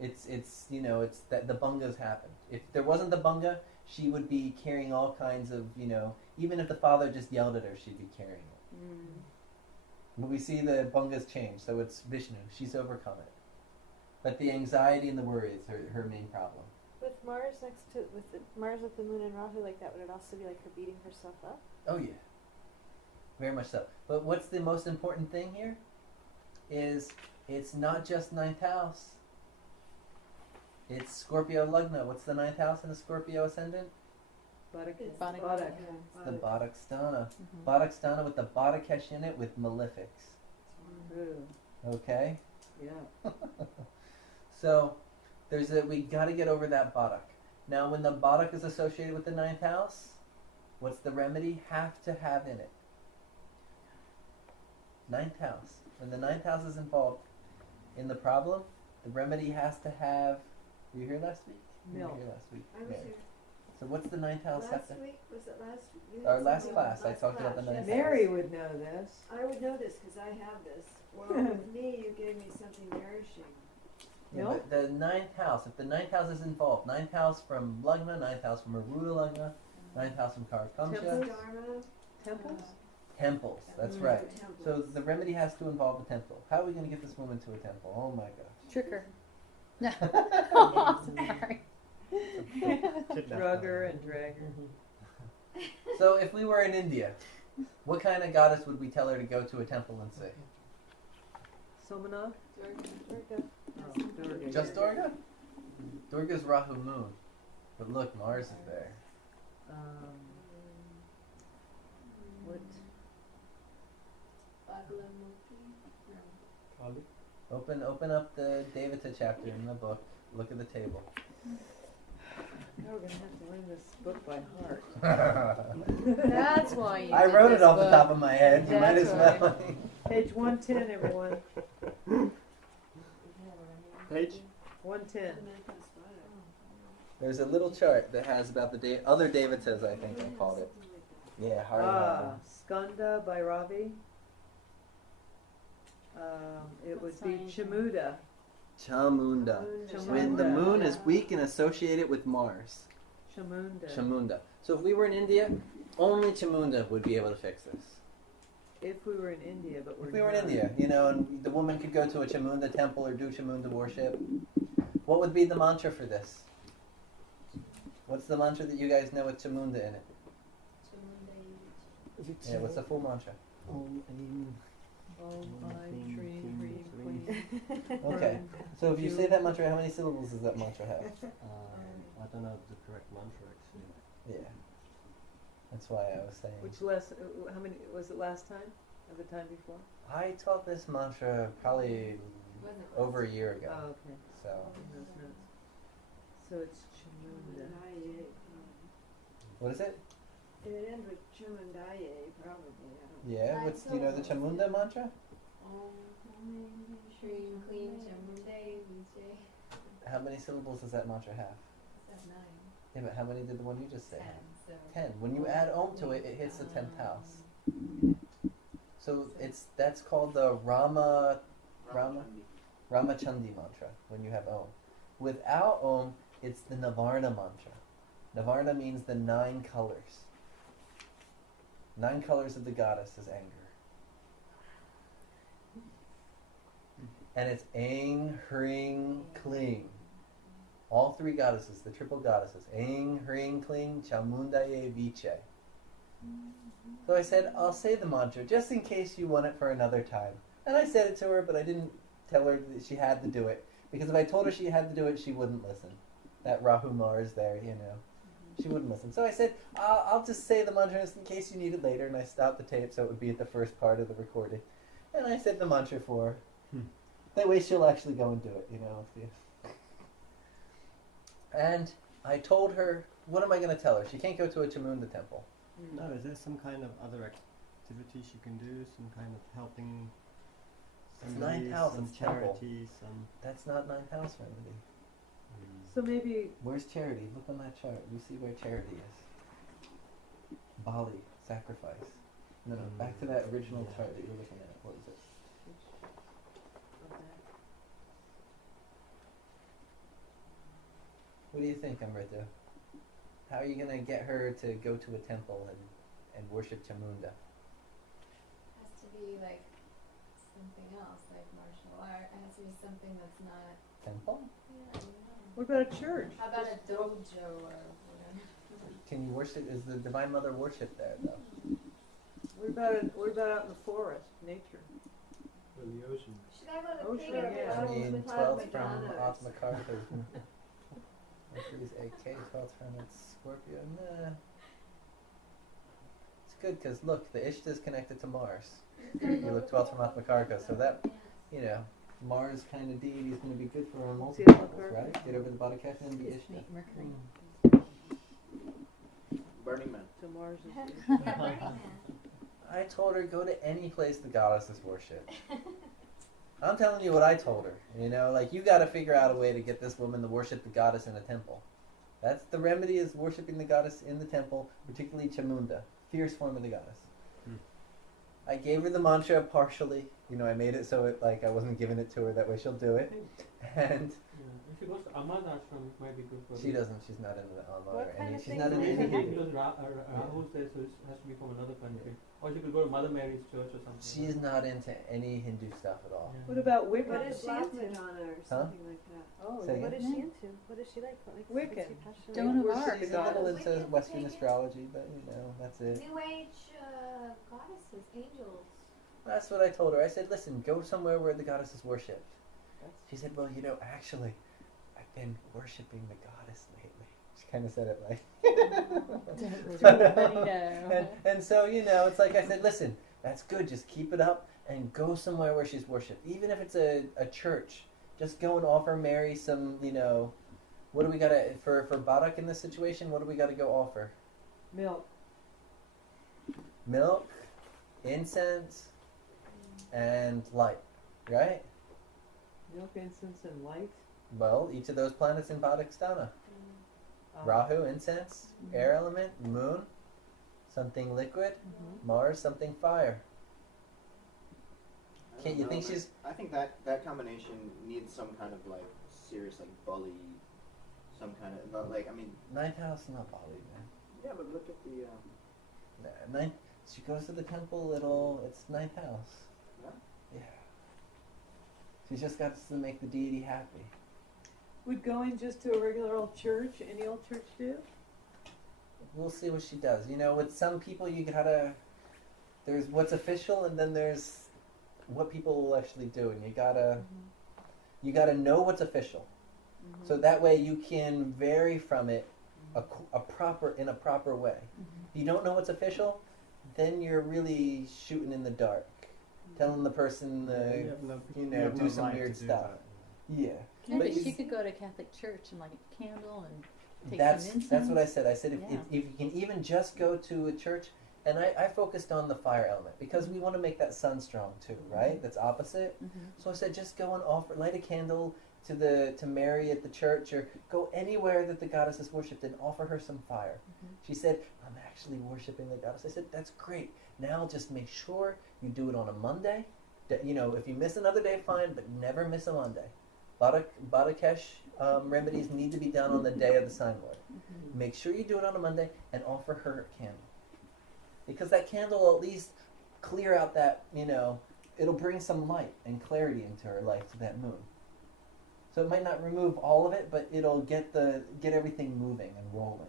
It's that the bungas happened. If there wasn't the bunga, she would be carrying all kinds of, even if the father just yelled at her, she'd be carrying it. But we see the bungas change, so it's Vishnu. She's overcome it. But the anxiety and the worry is her main problem. With Mars Mars with the moon and Rahu like that, would it also be like her beating herself up? Oh yeah. Very much so. But what's the most important thing here? Is it's not just 9th house. It's Scorpio Lagna. What's the 9th house in a Scorpio ascendant? Badak. It's the Badak Sthana. Badak Sthana with the Badakesh in it with malefics. Okay? Yeah. So we got to get over that Badak. Now when the Badak is associated with the 9th house, what's the remedy? Have to have in it. 9th house. When the 9th house is involved in the problem, the remedy has to have. Were you here last week? Milk. You were here last week. I was Mary. here So what's the 9th house have last to? week. Was it last week? You Our had last something class, I last talked about the class, ninth yes. Mary would know this. I would know this because I have this. Well, with me, you gave me something nourishing. Yeah, Milk? but the 9th house. If the 9th house is involved, 9th house from Lagna, 9th house from Aruda Lagna, 9th house from Karakamsha. Temples? Dharma. Temples? Temples. That's Mm. right. Temples. So the remedy has to involve a temple. How are we going to get this woman to a temple? Oh my gosh. Trick her. Sorry. Drug her and drag her. So if we were in India, what kind of goddess would we tell her to go to a temple and see? Somanath? Durga. Oh, Durga. Just Durga? Durga's Rahu moon. But look, Mars is there. What? Kali? Open up the Devata chapter in the book. Look at the table. Now we're gonna have to learn this book by heart. That's why you I did wrote it this off the book. top of my head. You might That's as well. Page 110, everyone. Page? 110. There's a little chart that has about the other Devatas, I think I called it. Yeah, Harinam. Skanda by Ravi. It would be Chamuda. Chamunda. When the moon is weak and associated with Mars. Chamunda. Chamunda. So if we were in India, only Chamunda would be able to fix this. If we were in India, but we're If we were in not. India, you know, and the woman could go to a Chamunda temple or do Chamunda worship, what would be the mantra for this? What's the mantra that you guys know with Chamunda in it? Yeah, what's the full mantra? Om Aim. Om, Aim, Shreem, Hreem, Queen. Okay, so if you say that mantra, how many syllables does that mantra have? I don't know the correct mantra actually. Yeah, that's why I was saying. How many, was it last time? Or the time before? I taught this mantra probably over a year ago. Oh, okay. So, In those notes. So it's Chamunda. what is it? It would end with Chamundaye, probably. I don't know. Yeah, what's, do you know the Chamunda mantra? How many syllables does that mantra have? Yeah, but how many did the one you just say have? 10. When you add Om to it, it hits the 10th house. So that's called the Ramachandi mantra, when you have Om. Without Om, it's the Navarna mantra. Navarna means the 9 colors. 9 colors of the goddess is anger. And it's Aing, Hring, Kling. All 3 goddesses, the triple goddesses. Aing, Hring, Kling, Chamundaye, Viche. So I said, I'll say the mantra just in case you want it for another time. And I said it to her, but I didn't tell her that she had to do it. Because if I told her she had to do it, she wouldn't listen. That Rahu Mars there, you know. She wouldn't listen. So I said, I'll just say the mantra just in case you need it later. And I stopped the tape so it would be at the first part of the recording. And I said the mantra for her. That way she'll actually go and do it, you know. And I told her, what am I going to tell her? She can't go to a Chamunda temple. No, is there some kind of other activities you can do? Some kind of helping It's somebody, 9th house, some it's temple. charity, some... That's not 9th house remedy. So maybe Where's charity? Look on that chart. You see where charity is. Bali, sacrifice. No, back to that original chart that you're looking at. What is it? What do you think, Amrita? How are you going to get her to go to a temple and worship Chamunda? Has to be like something else, like martial art. It has to be something that's not. Temple? Yeah, I don't know. what about a church? How about a dojo or whatever? Can you worship? Is the Divine Mother worshipped there, though? What about out in the forest, nature? Or the ocean. Should I go to the Ocean, pig or yeah. I go mean, with 12th from Madonna? Off MacArthur. Mercury's 8K, 12th from its Scorpio. Nah. It's good because look, the Ishta is connected to Mars. You look 12th from Off MacArthur, so that, you know, Mars kind of deity is going to be good for multiple See, levels, right? Get over the body catch and be Ishta. Mercury. Burning Man. So Mars is Yeah, Burning Man. I told her go to any place the goddesses worship. I'm telling you what I told her. You know, like you got to figure out a way to get this woman to worship the goddess in a temple. That's the remedy, is worshiping the goddess in the temple, particularly Chamunda, fierce form of the goddess. I gave her the mantra partially. You know, I made it so it like I wasn't giving it to her. That way she'll do it. And If she goes to Ahmad ashram, it might be good for she her. doesn't. She's not into the Amma What or kind any. of She's things not do into they Maybe have? anything. because Rahu's there, so it has to be from another country. Or she could go to Mother Mary's church or something. She's not into any Hindu stuff at all. What about Wiccan? What is she into? Madonna or something like that? Oh, Say What again? is she into? What is she like? What's Wiccan. she passionate Joan of about? Arc. She's a little into Western astrology, but you know, that's it. New Age goddesses, angels. That's what I told her. I said, listen, go somewhere where the goddess is worshipped. She said, well, you know, actually, I been worshipping the goddess lately. She kind of said it like. Everybody know. And so, you know, it's like I said, listen, that's good. Just keep it up and go somewhere where she's worshipped. Even if it's a church, just go and offer Mary some, you know, what do we got to, for Barak in this situation, what do we got to go offer? Milk. Milk, incense, and light, right? Milk, incense, and light. Well, each of those planets in Badakstana. Rahu, incense, air element, moon, something liquid, Mars, something fire. Can't you think she's... I think that combination needs some kind of like serious like Bali, some kind of not like I mean. Ninth house, not Bali, man. Yeah, but look at the. Ninth. She goes to the temple. It's ninth house. Yeah. Yeah. She's just got to make the deity happy. Would going just to a regular old church, any old church do? We'll see what she does. You know, with some people, you gotta. There's what's official, and then there's what people will actually do, and you gotta know what's official, so that way you can vary from it in a proper way. If you don't know what's official, then you're really shooting in the dark, telling the person do some weird stuff. Yeah. Maybe she could go to Catholic church and light a candle and take That's some incense. that's what I said. I said if Yeah. you can even just go to a church, and I focused on the fire element because we want to make that sun strong too, right? That's opposite. So I said just go and light a candle to Mary at the church, or go anywhere that the goddess is worshipped and offer her some fire. She said, I'm actually worshiping the goddess. I said, that's great. Now just make sure you do it on a Monday. You know, if you miss another day, fine, but never miss a Monday. Badakesh remedies need to be done on the day of the sign Lord. Make sure you do it on a Monday and offer her a candle. Because that candle will at least clear out that, you know, it'll bring some light and clarity into her life to that moon. So it might not remove all of it, but it'll get everything moving and rolling.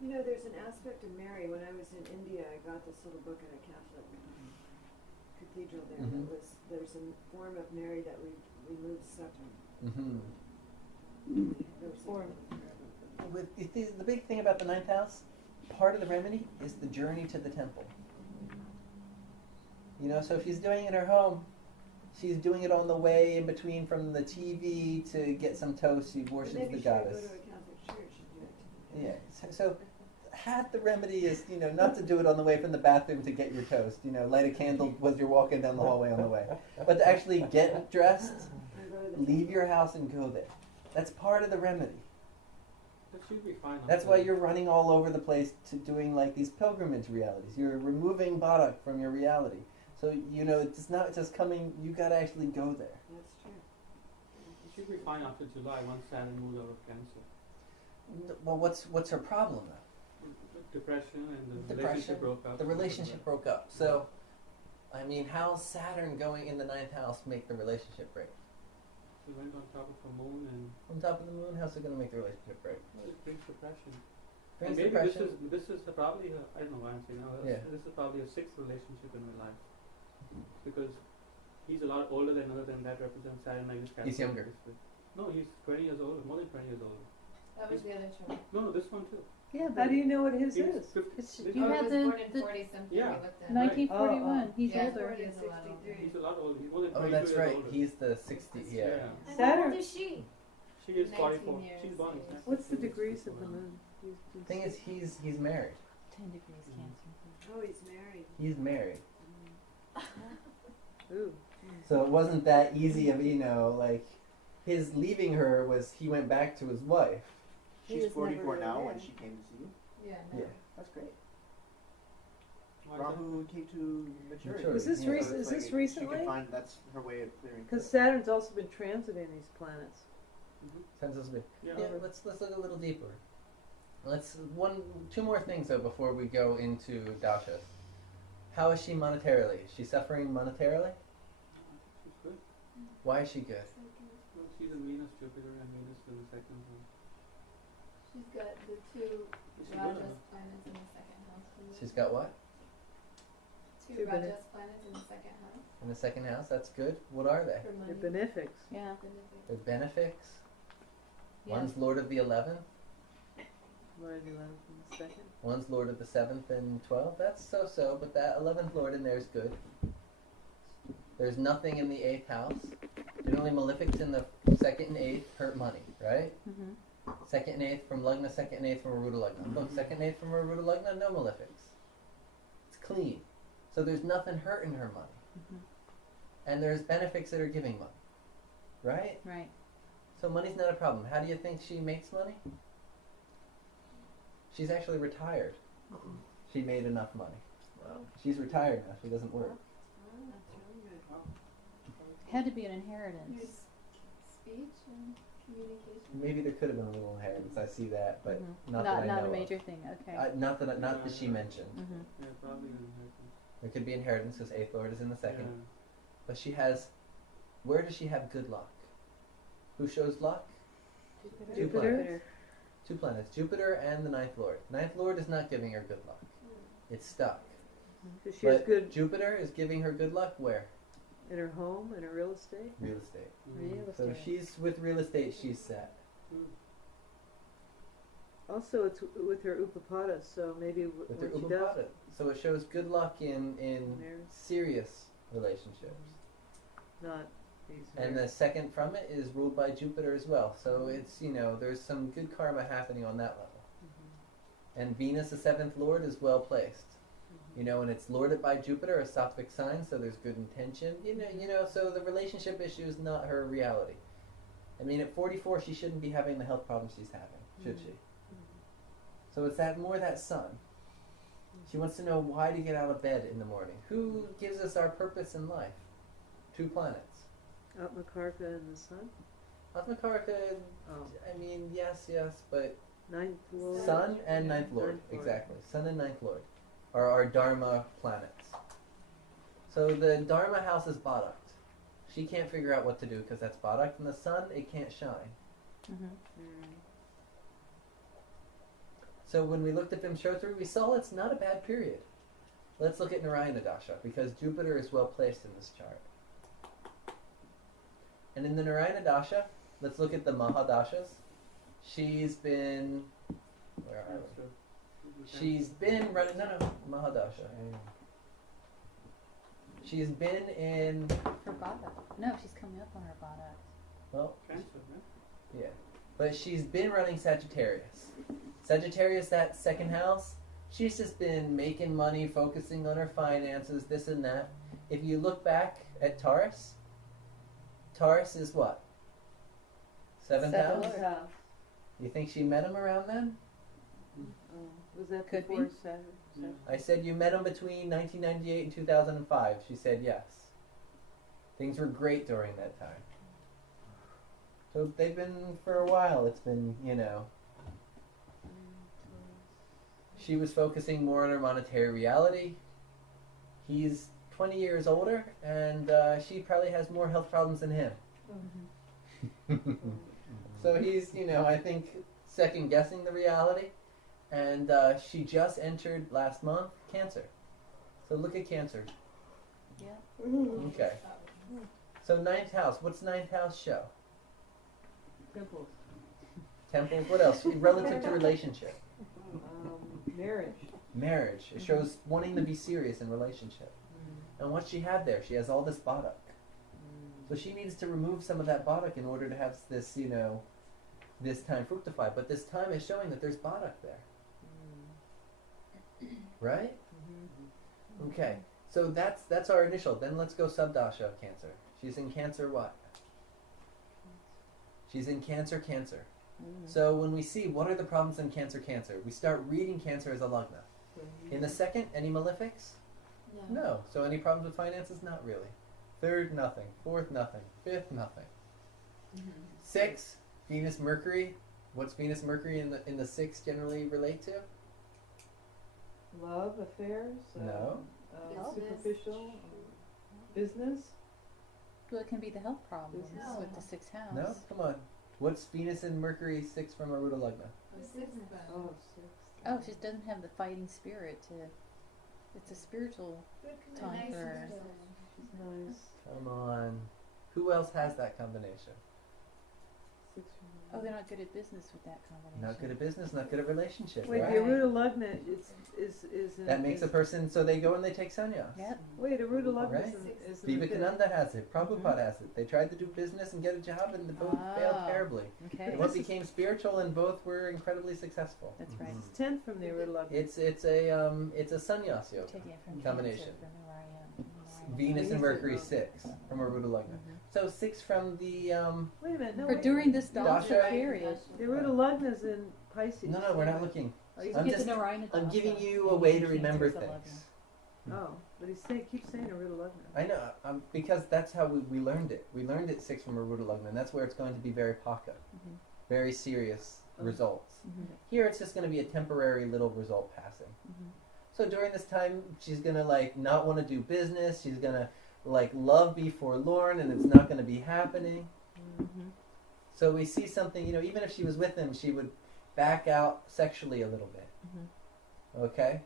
You know, there's an aspect of Mary. When I was in India, I got this little book in a Catholic cathedral there. There's a form of Mary that removes suffering. The big thing about the ninth house, part of the remedy is the journey to the temple. You know, so if she's doing it at her home, she's doing it on the way in between from the TV to get some toast. She worships the goddess. Maybe she should go to a Catholic church and do it. Yeah. So half the remedy is, you know, not to do it on the way from the bathroom to get your toast. You know, light a candle as you're walking down the hallway on the way. But to actually get dressed, leave your house and go there. That's part of the remedy. That should be fine. That's why you're running all over the place to doing like these pilgrimage realities. You're removing Barak from your reality. So, you know, it's not just coming, you gotta actually go there. That's true. It should be fine after July once Saturn moves out of Cancer. Well, what's her problem though? Depression and the relationship broke up. The relationship broke up. So, I mean, how's Saturn going in the ninth house make the relationship break? She went on top of the moon and... On top of the moon, how's it going to make the relationship break? Well, it brings depression. Brings maybe depression. this is probably her, I don't know why I'm saying now. Yeah. This is probably a sixth relationship in her life. Because he's a lot older than that represents Saturn like this. He's younger. No, he's 20 years older, more than 20 years older. That was the other choice. No, this one too. Yeah, How do you know what his He's is? 50, You I had was the born in 40 something. Yeah. We looked at. 1941. He's Yeah, older. 40 is a lot older. he's a lot older. He's more than 22 Oh, that's years right. older. He's the 60. Yeah. And how Saturn. old is she? She is 19 44. years, She's born. yes. What's the degrees of the moon? Thing is, he's married. 10 degrees Cancer. Oh, he's married. He's married. Ooh. So it wasn't that easy of, you know, like, his leaving her was he went back to his wife. He She's was 44 never now when dead. she came to see you. Yeah, no. Yeah. That's great. Why is that? Rahu came to maturity. Maturity. Is this Yeah. recent? Is this She recently? can find that's her way of clearing. Because Saturn's also been transiting these planets. Sends us a bit. Yeah. Yeah, let's look a little deeper. Two more things though before we go into dashas. How is she monetarily? Is she suffering monetarily? She's good. Why is she good? Well, she's in Venus, Jupiter, and Venus in the second house. She's got the two Is she good or Rajas not? planets in the second house. She's got what? Two Two Rajas planets in the second house. In the second house? That's good. What are they? For The money. benefics. Yeah. Benefic. The benefics. One's Lord of the 11th, Lord of the 11th and the 2nd. one's Lord of the 7th and 12th. That's so-so, but that 11th Lord in there is good. There's nothing in the 8th house. Generally, malefics in the 2nd and 8th hurt money, right? Mm-hmm. 2nd and 8th from Lagna, 2nd and 8th from Aruda Lagna. Look, 2nd and 8th from Aruda Lagna, no malefics. It's clean. So there's nothing hurting her money. Mm-hmm. And there's benefics that are giving money, right? Right. So money's not a problem. How do you think she makes money? She's actually retired. She made enough money. Wow. She's retired now. She doesn't work. That's really good. Had to be an inheritance. Use speech and communication. Maybe there could have been a little inheritance. I see that, but Mhm. not that I know a of. major thing. Okay. Not that she mentioned. Mm-hmm. Yeah, probably an inheritance. There could be inheritance because 8th Lord is in the 2nd. Yeah. But she has, where does she have good luck? Who shows luck? Two planets. 2 planets, Jupiter and the 9th Lord. 9th Lord is not giving her good luck. It's stuck. So she has But good Jupiter is giving her good luck where? in her home, in her real estate. Real estate. Real So if estate. she's with real estate, she's set. Also, it's with her Upapada, so maybe With her when she does Upapada. So it shows good luck in Marriage. serious relationships. not these. And the 2nd from it is ruled by Jupiter as well. So it's, there's some good karma happening on that level. And Venus, the 7th Lord, is well placed. And it's lorded by Jupiter, a sattvic sign, so there's good intention. So the relationship issue is not her reality. I mean, at 44, she shouldn't be having the health problems she's having, should she? So it's that sun. She wants to know why to get out of bed in the morning. Who gives us our purpose in life? 2 planets. Atmakarka and the sun. Atmakarka, Oh, I mean, yes, but 9th Lord. Sun and 9th Lord, 9th Lord. exactly. Sun and 9th Lord are our Dharma planets. So the Dharma house is Badak. She can't figure out what to do because that's Badak. And the sun, it can't shine. Mm-hmm. So when we looked at Vimshottari, we saw it's not a bad period. Let's look at Narayana Dasha because Jupiter is well placed in this chart. And in the Narayana Dasha, let's look at the Mahadashas. She's been... Where are we? She's been running... No, Mahadasha. She's been in... Her Badak. No, she's coming up on her Badak. Well, Cancer, right? yeah. But she's been running Sagittarius. Sagittarius, that 2nd house, she's just been making money, focusing on her finances, this and that. If you look back at Taurus is what? 7th house? house. You think she met him around then? Was that Could before be. Saturn? I said you met him between 1998 and 2005. She said yes. Things were great during that time. So they've been for a while. It's been, She was focusing more on her monetary reality. He's 20 years older, and she probably has more health problems than him. So he's, I think, second guessing the reality. And she just entered last month Cancer. So look at Cancer. Yeah. Okay. So 9th house. What's 9th house show? Temples. Temples. What else? Relative to relationship. Marriage. Marriage. It shows wanting to be serious in relationship. And what she had there, she has all this Badak. So she needs to remove some of that Badak in order to have this, this time fructify. But this time is showing that there's Badak there. Right? Okay. So that's our initial. Then let's go subdasha of Cancer. She's in Cancer what? She's in Cancer. So when we see what are the problems in Cancer, we start reading Cancer as a lagna. In the 2nd, any malefics? No. So any problems with finances? Not really. 3rd, nothing. 4th, nothing. 5th, nothing. 6, Venus, Mercury. What's Venus, Mercury in the 6 generally relate to? Love, affairs. No. Business. Superficial. Business. Well, it can be the health problems Business. with the 6th house. No? Come on. What's Venus and Mercury 6 from Aruda Lagna? Oh, 6. Oh, she doesn't have the fighting spirit to... It's a spiritual time for her. Nice. Come on. Who else has that combination? Oh, they're not good at business with that combination. Not good at business, not good at relationship. Wait, right? the Aruda Lagna is That makes a person, so they go and they take sannyas. Yep. Wait, Aruda Lagna Right. is in the Vivekananda has it. Prabhupada has it. They tried to do business and get a job, and they both failed Ah. terribly. Okay. One became spiritual, and both were incredibly successful. That's right. It's 10 from the Aruda Lagna. It's a sannyas yoga Taking it from combination. Cancer, from Narayana. Venus and Mercury Oh. 6 from Aruda Lagna. So 6 from the Wait a minute, no, Or wait. during this dasha Dasha? period. The Aruda Lagna's in Pisces. No, we're not looking. Oh, you You I'm get just- the Narayana I'm dasha, giving you a and way then to remember Cancer's the things. Oh, but keeps saying Aruda Lagna. I know, because that's how we learned it. We learned it 6 from Aruda Lagna, and that's where it's going to be very paka, Mhm. very serious Oh. results. Mhm. Here it's just going to be a temporary little result passing. Mhm. So during this time, she's going to like not want to do business. She's going to like love be forlorn, and it's not going to be happening. Mm-hmm. So we see something, even if she was with him, she would back out sexually a little bit. Mhm. Okay?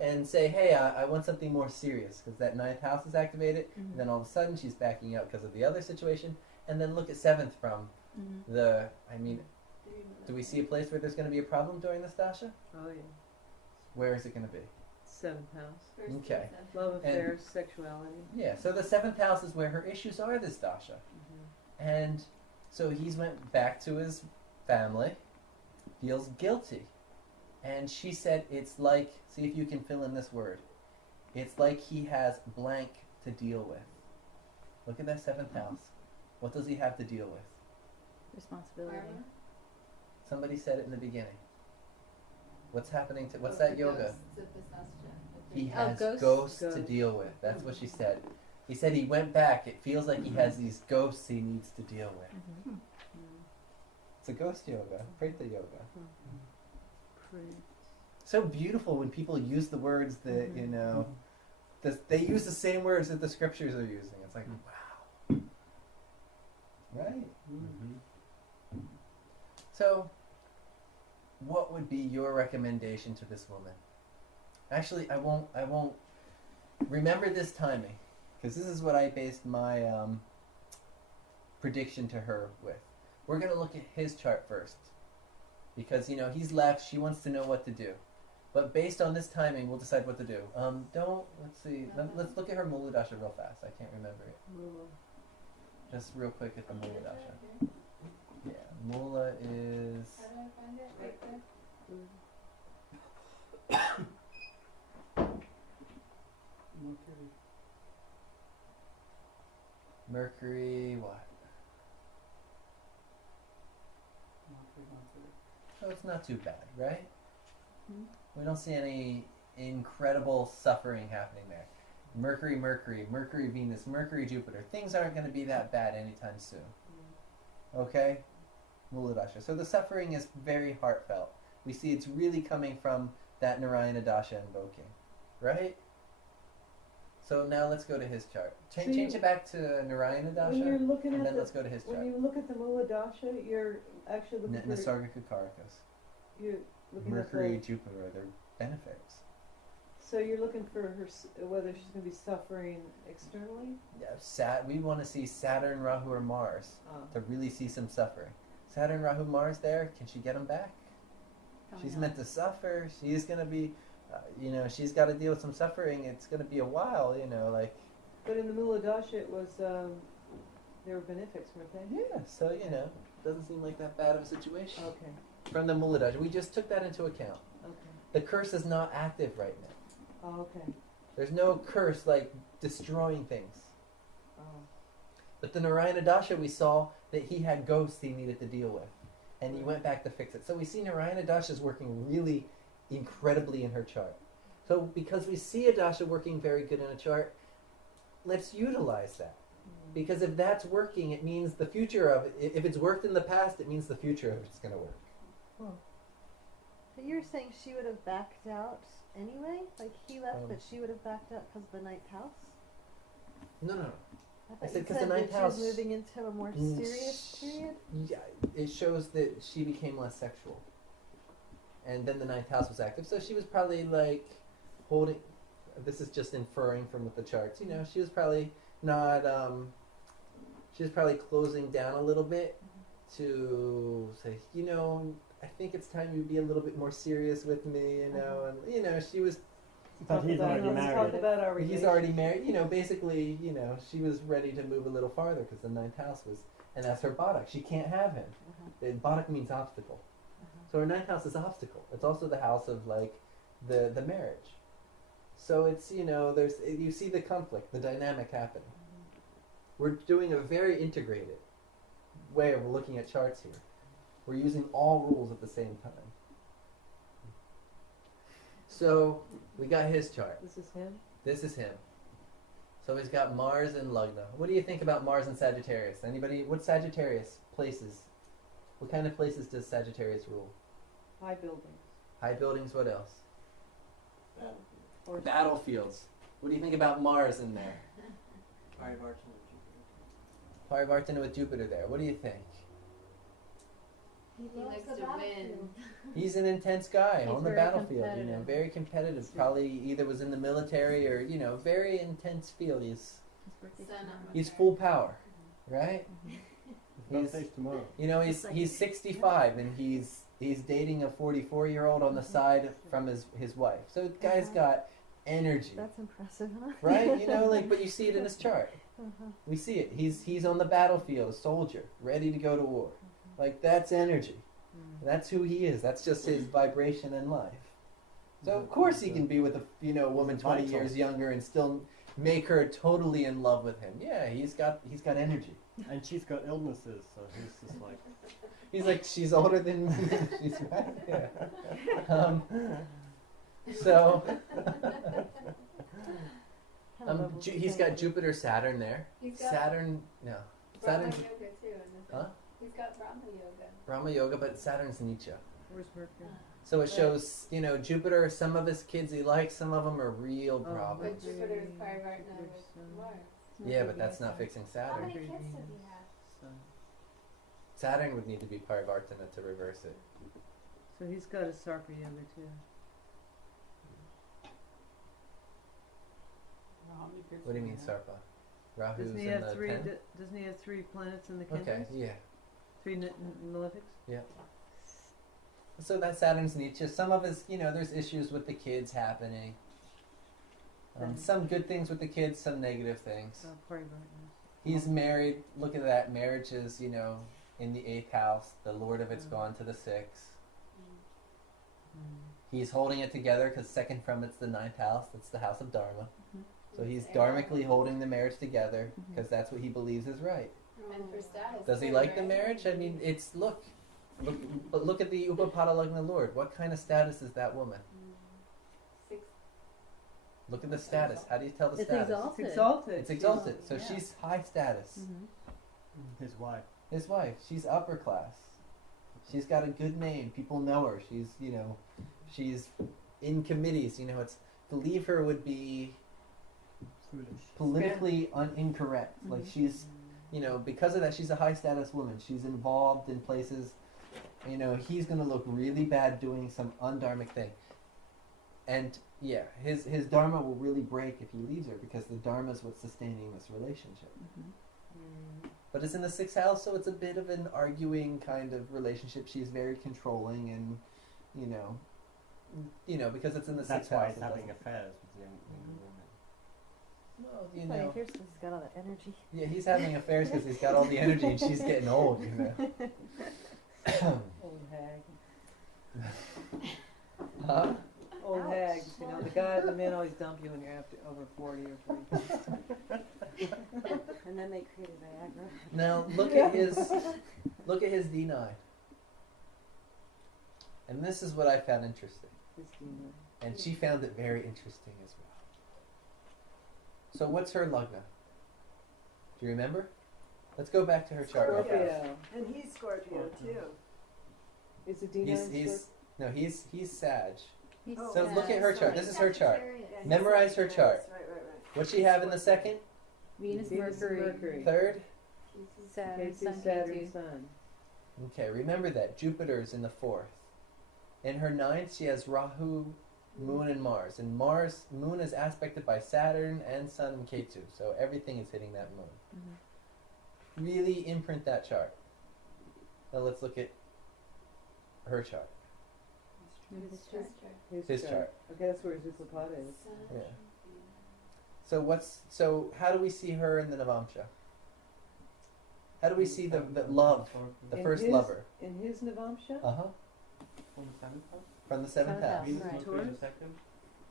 And say, hey, I want something more serious, because that 9th house is activated. Mhm. And then all of a sudden she's backing out because of the other situation. And then look at 7th from Mhm. do we see a place where there's going to be a problem during this dasha? Oh, yeah. Where is it going to be? 7th house. Okay. Love affairs, sexuality. Yeah, so the 7th house is where her issues are this dasha. Mm-hmm. And so he's went back to his family, feels guilty. And she said it's like, see if you can fill in this word. It's like he has blank to deal with. Look at that 7th house. What does he have to deal with? Responsibility. Somebody said it in the beginning. What's happening to, what's that yoga? He has ghosts to deal with. That's what she said. He said he went back. It feels like he has these ghosts he needs to deal with. Mhm. It's a ghost yoga, Preta yoga. Pretty. So beautiful when people use the words that, they use the same words that the scriptures are using. It's like, wow. Right? So, what would be your recommendation to this woman? Actually, I won't remember this timing, because this is what I based my prediction to her with. We're going to look at his chart first, because, he's left, she wants to know what to do. But based on this timing, we'll decide what to do. Let's see, let's look at her Mula Dasha real fast. I can't remember it. Just real quick at the Mula Dasha. Yeah, Mula is... How do I find it? Right there? Mercury, what? So it's not too bad, right? Hmm? We don't see any incredible suffering happening there. Mercury, Venus, Mercury, Jupiter. Things aren't going to be that bad anytime soon. Okay? Mula Dasha. So the suffering is very heartfelt. We see it's really coming from that Narayana Dasha invoking. Right? So now let's go to his chart. Change it back to Narayana Dasha. When you're looking and at then let's go to his chart. when you look at the Mula Dasha, you're actually looking for Nisargika Karakas. you're looking Mercury, at the, Jupiter, they're benefits. so you're looking for her whether she's going to be suffering externally. Yeah, we want to see Saturn, Rahu, or Mars to really see some suffering. Saturn, Rahu, Mars there, can she get them back? She's meant to suffer. She's going to be, she's got to deal with some suffering. It's going to be a while, But in the Mula Dasha, it was there were benefics, weren't they? Yeah, so, doesn't seem like that bad of a situation. Okay. From the Mula Dasha. We just took that into account. Okay. The curse is not active right now. Oh, okay. There's no curse like destroying things. Oh. But the Narayana Dasha, we saw that he had ghosts he needed to deal with. And he went back to fix it. So we see Narayana Dasha is working really incredibly in her chart. So because we see a Dasha working very good in a chart, let's utilize that. Because if that's working, it means the future of it. If it's worked in the past, it means the future of it's going to work. But you were saying she would have backed out anyway? Like he left, but she would have backed out because of the 9th house? No. I I thought said you 'cause the said ninth that house- she was moving into a more serious period? Yeah, it shows that she became less sexual. And then the 9th house was active. So she was probably like holding, this is just inferring from the charts, she was probably not, she was probably closing down a little bit to say, I think it's time you be a little bit more serious with me, and she was. But he's already Let's married. talk about our He's already married. Basically, she was ready to move a little farther because the ninth house was, and that's her Badak. She can't have him. Badak means obstacle. So her ninth house is obstacle. It's also the house of like the marriage. So it's there's you see the conflict, the dynamic happening. We're doing a very integrated way of looking at charts here. We're using all rules at the same time. So we got his chart. This is him? This is him. So he's got Mars and Lugna. What do you think about Mars and Sagittarius? Anybody? What Sagittarius places? What kind of places does Sagittarius rule? High buildings. High buildings, what else? Or Battlefields. What do you think about Mars in there? Parivartana with Jupiter there. What do you think? He likes to win. He's an intense guy He's on the very battlefield, competitive. very competitive. Probably either was in the military or, very intense field. He's full power, right? Birthday's tomorrow. He's 65 and he's dating a 44-year-old on the side from his wife. So the guy's got energy, That's impressive, huh? right? But you see it in his chart. We see it. He's on the battlefield, a soldier, ready to go to war. Like, that's energy. That's who he is. That's just his vibration in life. So of course he can be with a woman 20 years younger and still make her totally in love with him. Yeah, he's got energy. And she's got illnesses, so he's just like... He's like, she's older than me. She's right. Yeah. So he's got Jupiter, Saturn there. He's got Saturn, no. Brahma Saturn, Yoga too in this. huh? He's got Brahma Yoga. Brahma Yoga, but Saturn's Nietzsche. where's Mercury? So it shows, Jupiter, some of his kids he likes, some of them are real problems. But Jupiter is Parivartana with Mars. Yeah, but that's not fixing How Saturn. many kids does he have? Saturn would need to be Parivartana to reverse it. So he's got a Sarpa Yoga too. What do you mean, Sarpa? Rahu's Doesn't in he have the three? 10? Doesn't he have 3 planets in the Okay, Kendras? yeah. 3 malefics? Yeah. So that Saturn's Nietzsche. Some of his, there's issues with the kids happening. Some good things with the kids, some negative things. Parivartana. He's married. Look at that. Marriage is, in the 8th house. The Lord of it's gone to the 6th. He's holding it together because second from it's the 9th house. That's the house of Dharma. So he's dharmically holding the marriage together because that's what he believes is right. And for status. Does he like the marriage? I mean, look at the Upapadalagna Lord. What kind of status is that woman? 6. Look at the status. How do you tell the It's status? exalted. It's exalted. It's exalted. So Yeah. she's high status. His wife. His wife. She's upper class. She's got a good name. People know her. She's she's in committees. It's to leave her would be Foolish. politically incorrect. Like she's, because of that, she's a high status woman. She's involved in places. He's gonna look really bad doing some undharmic thing. And yeah, his dharma will really break if he leaves her because the dharma is what's sustaining this relationship. But it's in the 6th house, so it's a bit of an arguing kind of relationship. She's very controlling, and because it's in the 6th That's house. why he's it having doesn't- affairs with young women. Well, Funny, here's 'cause he's got all the energy. Yeah, he's having affairs because he's got all the energy, and she's getting old. Old hag. Huh? Old hags, the men always dump you when you're over 40 or 40. And then they created Viagra. Now look at his D9. And this is what I found interesting. And she found it very interesting as well. So what's her lugna? Do you remember? Let's go back to her chart. real fast. Scorpio. And he's Scorpio too. Is it D9 He's Sag. He's So look at her chart. This is her chart. Yeah, he's Memorize her chart. Right. What's she have in the second? Venus, Venus, Mercury, Third? Saturn, K2, Sun, Saturn, K2. Sun. Okay, remember that. Jupiter's in the 4th. In her 9th, she has Rahu, Moon, and Mars. And Moon is aspected by Saturn and Sun and Ketu. So everything is hitting that moon. Really imprint that chart. Now let's look at her chart. His chart. His chart. Okay, that's where Zuklapada is. Yeah. So how do we see her in the Navamsha? How do we see the love, the In first his- lover? In his Navamsha? Uh-huh. From the 7th house. From the seventh Seventh house. house. Venus Right. Mercury is the second.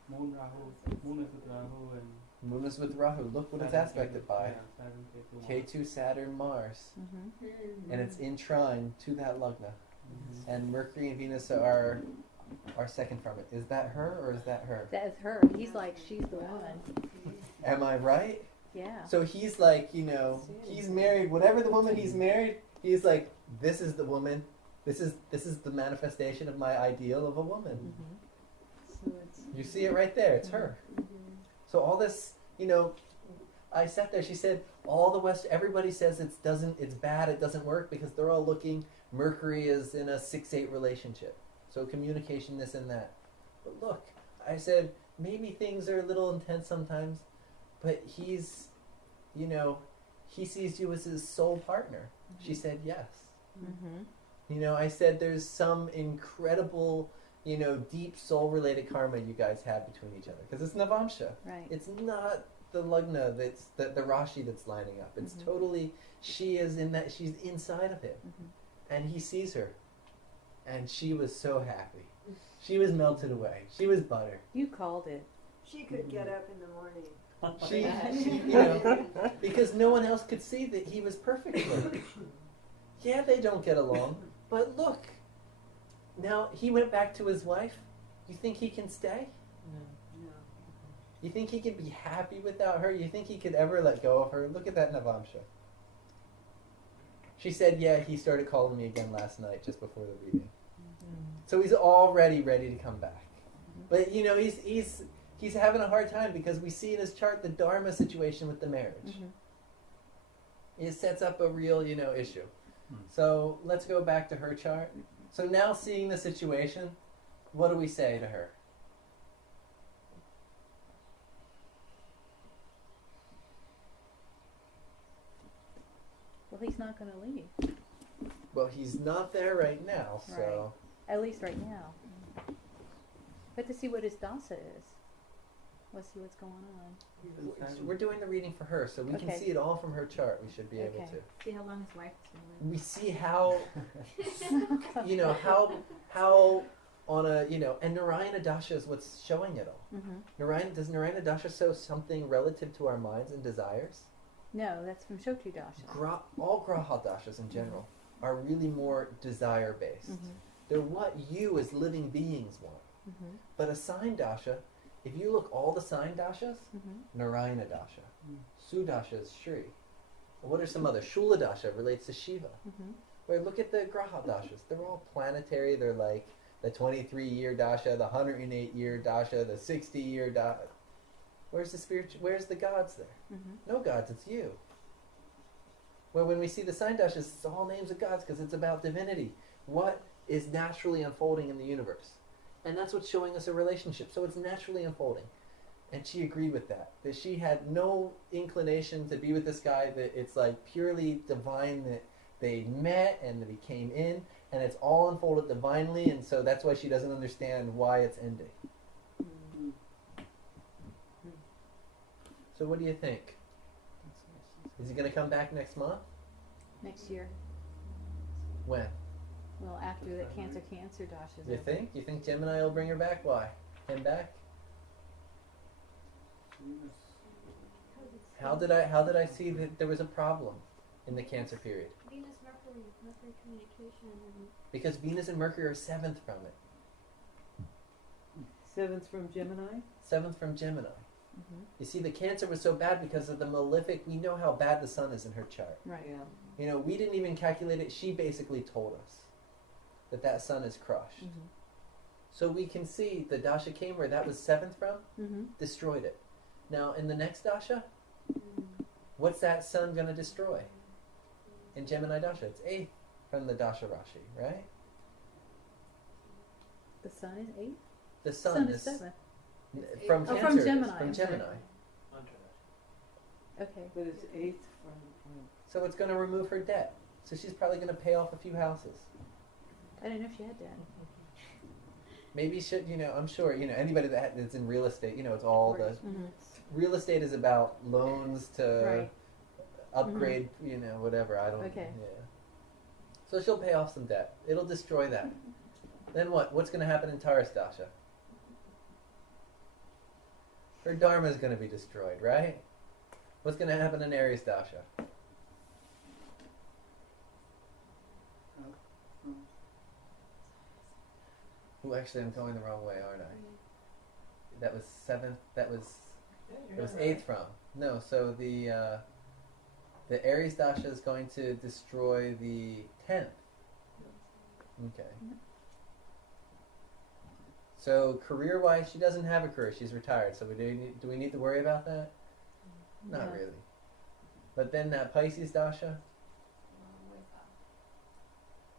Moon Rahu. Moon is with Rahu and Moon is with Rahu. Look what it's Saturn, aspected Ketu. by. Yeah, Saturn, Ketu, Mars. K2, Saturn, Mars. Mm-hmm. And it's in trine to that lagna. Mhm. And Mercury and Venus are second from it. Is that her or is that her? That is her. He's like, she's the one. Am I right? Yeah. So he's like, he's married. Whatever the woman he's married, he's like, this is the woman. This is the manifestation of my ideal of a woman. Mm-hmm. So it's. You see it right there. It's her. So all this, I sat there. She said, everybody says it's bad. It doesn't work because they're all looking. Mercury is in a 6-8 relationship. So communication, this and that. But look, I said, maybe things are a little intense sometimes, but he's, he sees you as his soul partner. She said yes. Mm-hmm. I said there's some incredible, deep soul-related karma you guys have between each other. Because it's Navamsha. Right. It's not the Lagna that's the Rashi that's lining up. It's Mhm. totally, she's inside of him. Mm-hmm. And he sees her. And she was so happy. She was melted away. She was butter. You called it. She could get up in the morning. She because no one else could see that he was perfect for her. Yeah, they don't get along. But look, now he went back to his wife. You think he can stay? No. You think he could be happy without her? You think he could ever let go of her? Look at that Navamsha. She said, yeah, he started calling me again last night just before the reading. So he's already ready to come back. But, he's having a hard time because we see in his chart the Dharma situation with the marriage. Mm-hmm. It sets up a real, issue. So let's go back to her chart. So now seeing the situation, what do we say to her? Well, he's not going to leave. Well, he's not there right now, so... At least right now. But to see what his dasa is. Let's see what's going on. We're doing the reading for her, so we can Okay. see it all from her chart. We should be able Okay. to. See how long his wife is going to live. We see how, how on a, and Narayana Dasha is what's showing it all. Mm-hmm. Does Narayana Dasha show something relative to our minds and desires? No, that's from Shotru Dasha. All Graha Dashas in general are really more desire-based. Mm-hmm. They're what you as living beings want. Mm-hmm. But a sign Dasha, if you look all the sign Dashas, Mm-hmm. Narayana Dasha. Sudasha is Shri. What are some others? Shula Dasha relates to Shiva. Mm-hmm. Where look at the Graha Dashas. They're all planetary. They're like the 23-year Dasha, the 108-year Dasha, the 60-year Dasha. Where's the spiritual? Where's the gods there? Mm-hmm. No gods, it's you. Well, when we see the sign Dashas, it's all names of gods because it's about divinity. What is naturally unfolding in the universe? And that's what's showing us a relationship. So it's naturally unfolding. And she agreed with that. That she had no inclination to be with this guy, that it's like purely divine, that they met and that he came in, and it's all unfolded divinely, and so that's why she doesn't understand why it's ending. So what do you think? Is he going to come back next month? Next year. When? Well, after the Cancer Dasha's You over. think? You think Gemini will bring her back? Why? Him back? How did I see that there was a problem in the Cancer period? Venus, Mercury communication, and Because Venus and Mercury are seventh from it. Seventh from Gemini? Seventh from Gemini. Mm-hmm. You see, the Cancer was so bad because of the malefic. We know how bad the sun is in her chart. Right. Yeah. We didn't even calculate it. She basically told us that sun is crushed. Mm-hmm. So we can see the Dasha came where that was seventh from, Mm-hmm. destroyed it. Now, in the next Dasha, what's that sun going to destroy? In Gemini Dasha, it's eighth from the Dasha Rashi, right? The sun is 8? The Sun sun is is 7. from Oh, Cancer. from it is, Gemini, From I'm sorry. Gemini. Okay. But it's eighth from So it's going to remove her debt. So she's probably going to pay off a few houses. I didn't know she had that. Maybe should, I'm sure, anybody that's in real estate, it's all the Mhm. real estate is about loans to Right. upgrade, whatever. I don't. Okay. Yeah. So she'll pay off some debt. It'll destroy that. Then what? What's going to happen in Taurus Dasha? Her dharma is going to be destroyed, right? What's going to happen in Aries Dasha? Ooh, actually, I'm going the wrong way, aren't I? That was 7th. That was. It was 8th from. No, so the Aries Dasha is going to destroy the 10th. Okay. So career-wise, she doesn't have a career. She's retired. So do we need to worry about that? Not No. really. But then that Pisces Dasha?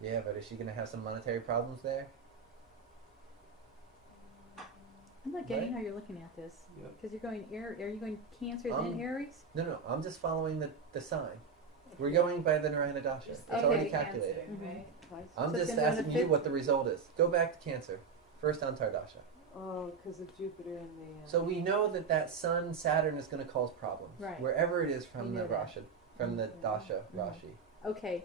Yeah, but is she going to have some monetary problems there? I'm not getting Right? how you're looking at this. Yep. Because you're going are you going Cancer then Aries? No, I'm just following the sign. We're going by the Narayana Dasha. It's Okay. already calculated. Right? I'm So it's just gonna go in the asking you fifth? what the result is. Go back to Cancer. First Antar Dasha. Oh, because of Jupiter and the. So we know that Sun Saturn is going to cause problems Right. wherever it is from We the know that. Rasha, from the Dasha Rashi, Okay.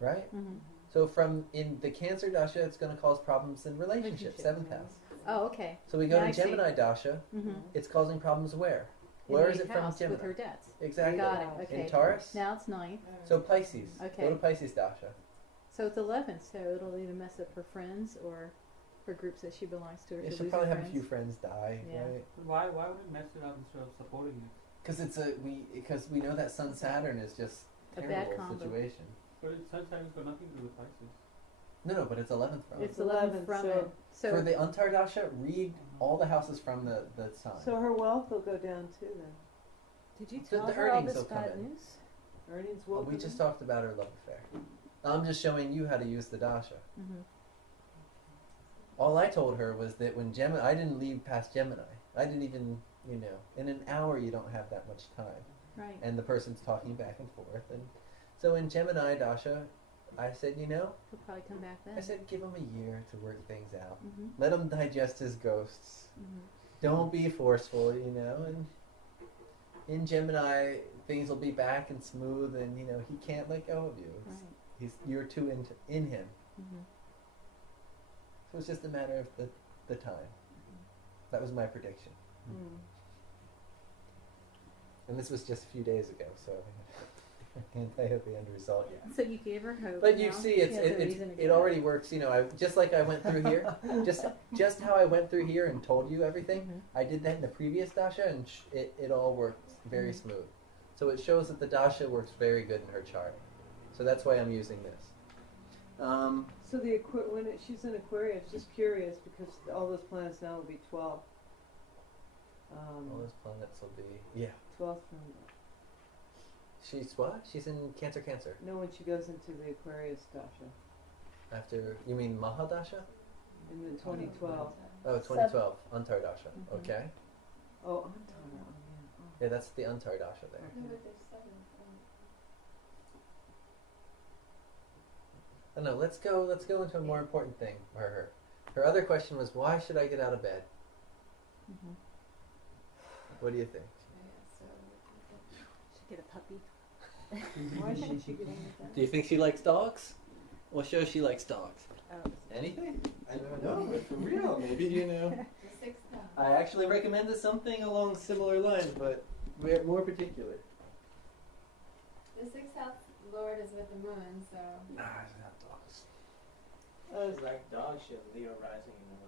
right? Mm-hmm. So from in the Cancer Dasha, it's going to cause problems in relationships, Relationships. 7th house. Oh, okay. So we go Now I to see. Gemini Dasha, Mm-hmm. it's causing problems where? Where is it from Gemini? With her debts. Exactly. Got it. Okay. In Taurus. Now it's 9th. So Pisces. Okay. Go to Pisces Dasha. So it's 11th. So it'll either mess up her friends or her groups that she belongs to, or Yeah, she'll she'll lose probably her have a friends. few friends die, Yeah. right? Why would it mess it up instead of supporting it? Because we know that Sun Saturn is just A bad terrible combo. situation. But it's sometimes got nothing to do with Pisces. No, but it's 11th from. It's 11th from so- it. So For the Antar Dasha, read all the houses from the sign. So her wealth will go down too then. Did you The- tell the her all earnings this will come bad in. news? Earnings will. We come just in? talked about her love affair. I'm just showing you how to use the Dasha. Mhm. All I told her was that when Gemini, I didn't leave past Gemini. I didn't even, in an hour you don't have that much time. right. And the person's talking back and forth. And so in Gemini Dasha, I said, He'll probably come back then. I said, give him a year to work things out. Mm-hmm. Let him digest his ghosts. Mm-hmm. Don't be forceful, and in Gemini, things will be back and smooth, and he can't let go of you. Right. You're too in him. Mm-hmm. So it's just a matter of the time. That was my prediction, Mm. and this was just a few days ago, so I can't tell you the end result yet. So you gave her hope. But and you now see, she has a reason to it give already works. Just like I went through here, just how I went through here and told you everything. Mhm. I did that in the previous dasha, and it all worked very Mhm. smooth. So it shows that the dasha works very good in her chart. So that's why I'm using this. So she's in Aquarius, just curious because all those planets now will be 12. All those planets will be 12th from. She's what? She's in Cancer. No, when she goes into the Aquarius dasha After you mean Mahadasha? in the 2012. Oh, 2012 Antar dasha. Mhm. Okay. Oh, I'm tired. Oh yeah. Yeah, that's the Antar dasha there. Who would they seven from? Oh, no, let's go into a more important thing for her. Her other question was, why should I get out of bed? Mhm. What do you think? Should get a puppy. Why should she get into that? Do you think she likes dogs? We'll show she likes dogs. Oh. Anything? I don't know, but for real, maybe The sixth house. I actually recommended something along similar lines, but we're more particular. The sixth house lord is with the moon, so Nah, it's not dogs. She's like dog shit, Leo rising in the moon.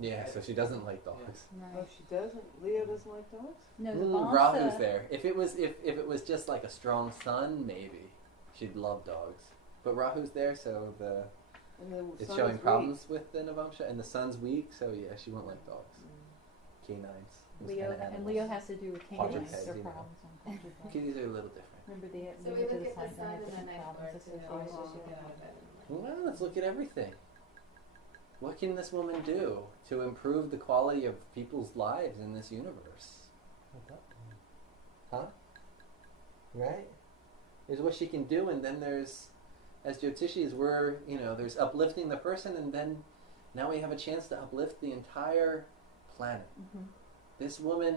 Yeah, so she doesn't like dogs. Oh, Right. she doesn't. Leo doesn't like dogs. No, the Ooh, Vyasa. Rahu's there. If it was just like a strong sun, maybe she'd love dogs. But Rahu's there, so And the it's sun showing is problems with the Navamsha, and the sun's weak, so yeah, she won't like dogs. Canines. those Leo kind of and animals. Leo has to do with canines. Quadrupeds, Their you know. problems on quadrupeds. Kitties are a little different. Remember so they we went to look the at the signs and sun had and the different ninth problems lord to know why associated she should get out of bed. Well, let's look at everything. What can this woman do to improve the quality of people's lives in this universe? Huh? Right? is what she can do, and then there's, as Jyotishis, we're, there's uplifting the person, and then now we have a chance to uplift the entire planet. Mm-hmm. This woman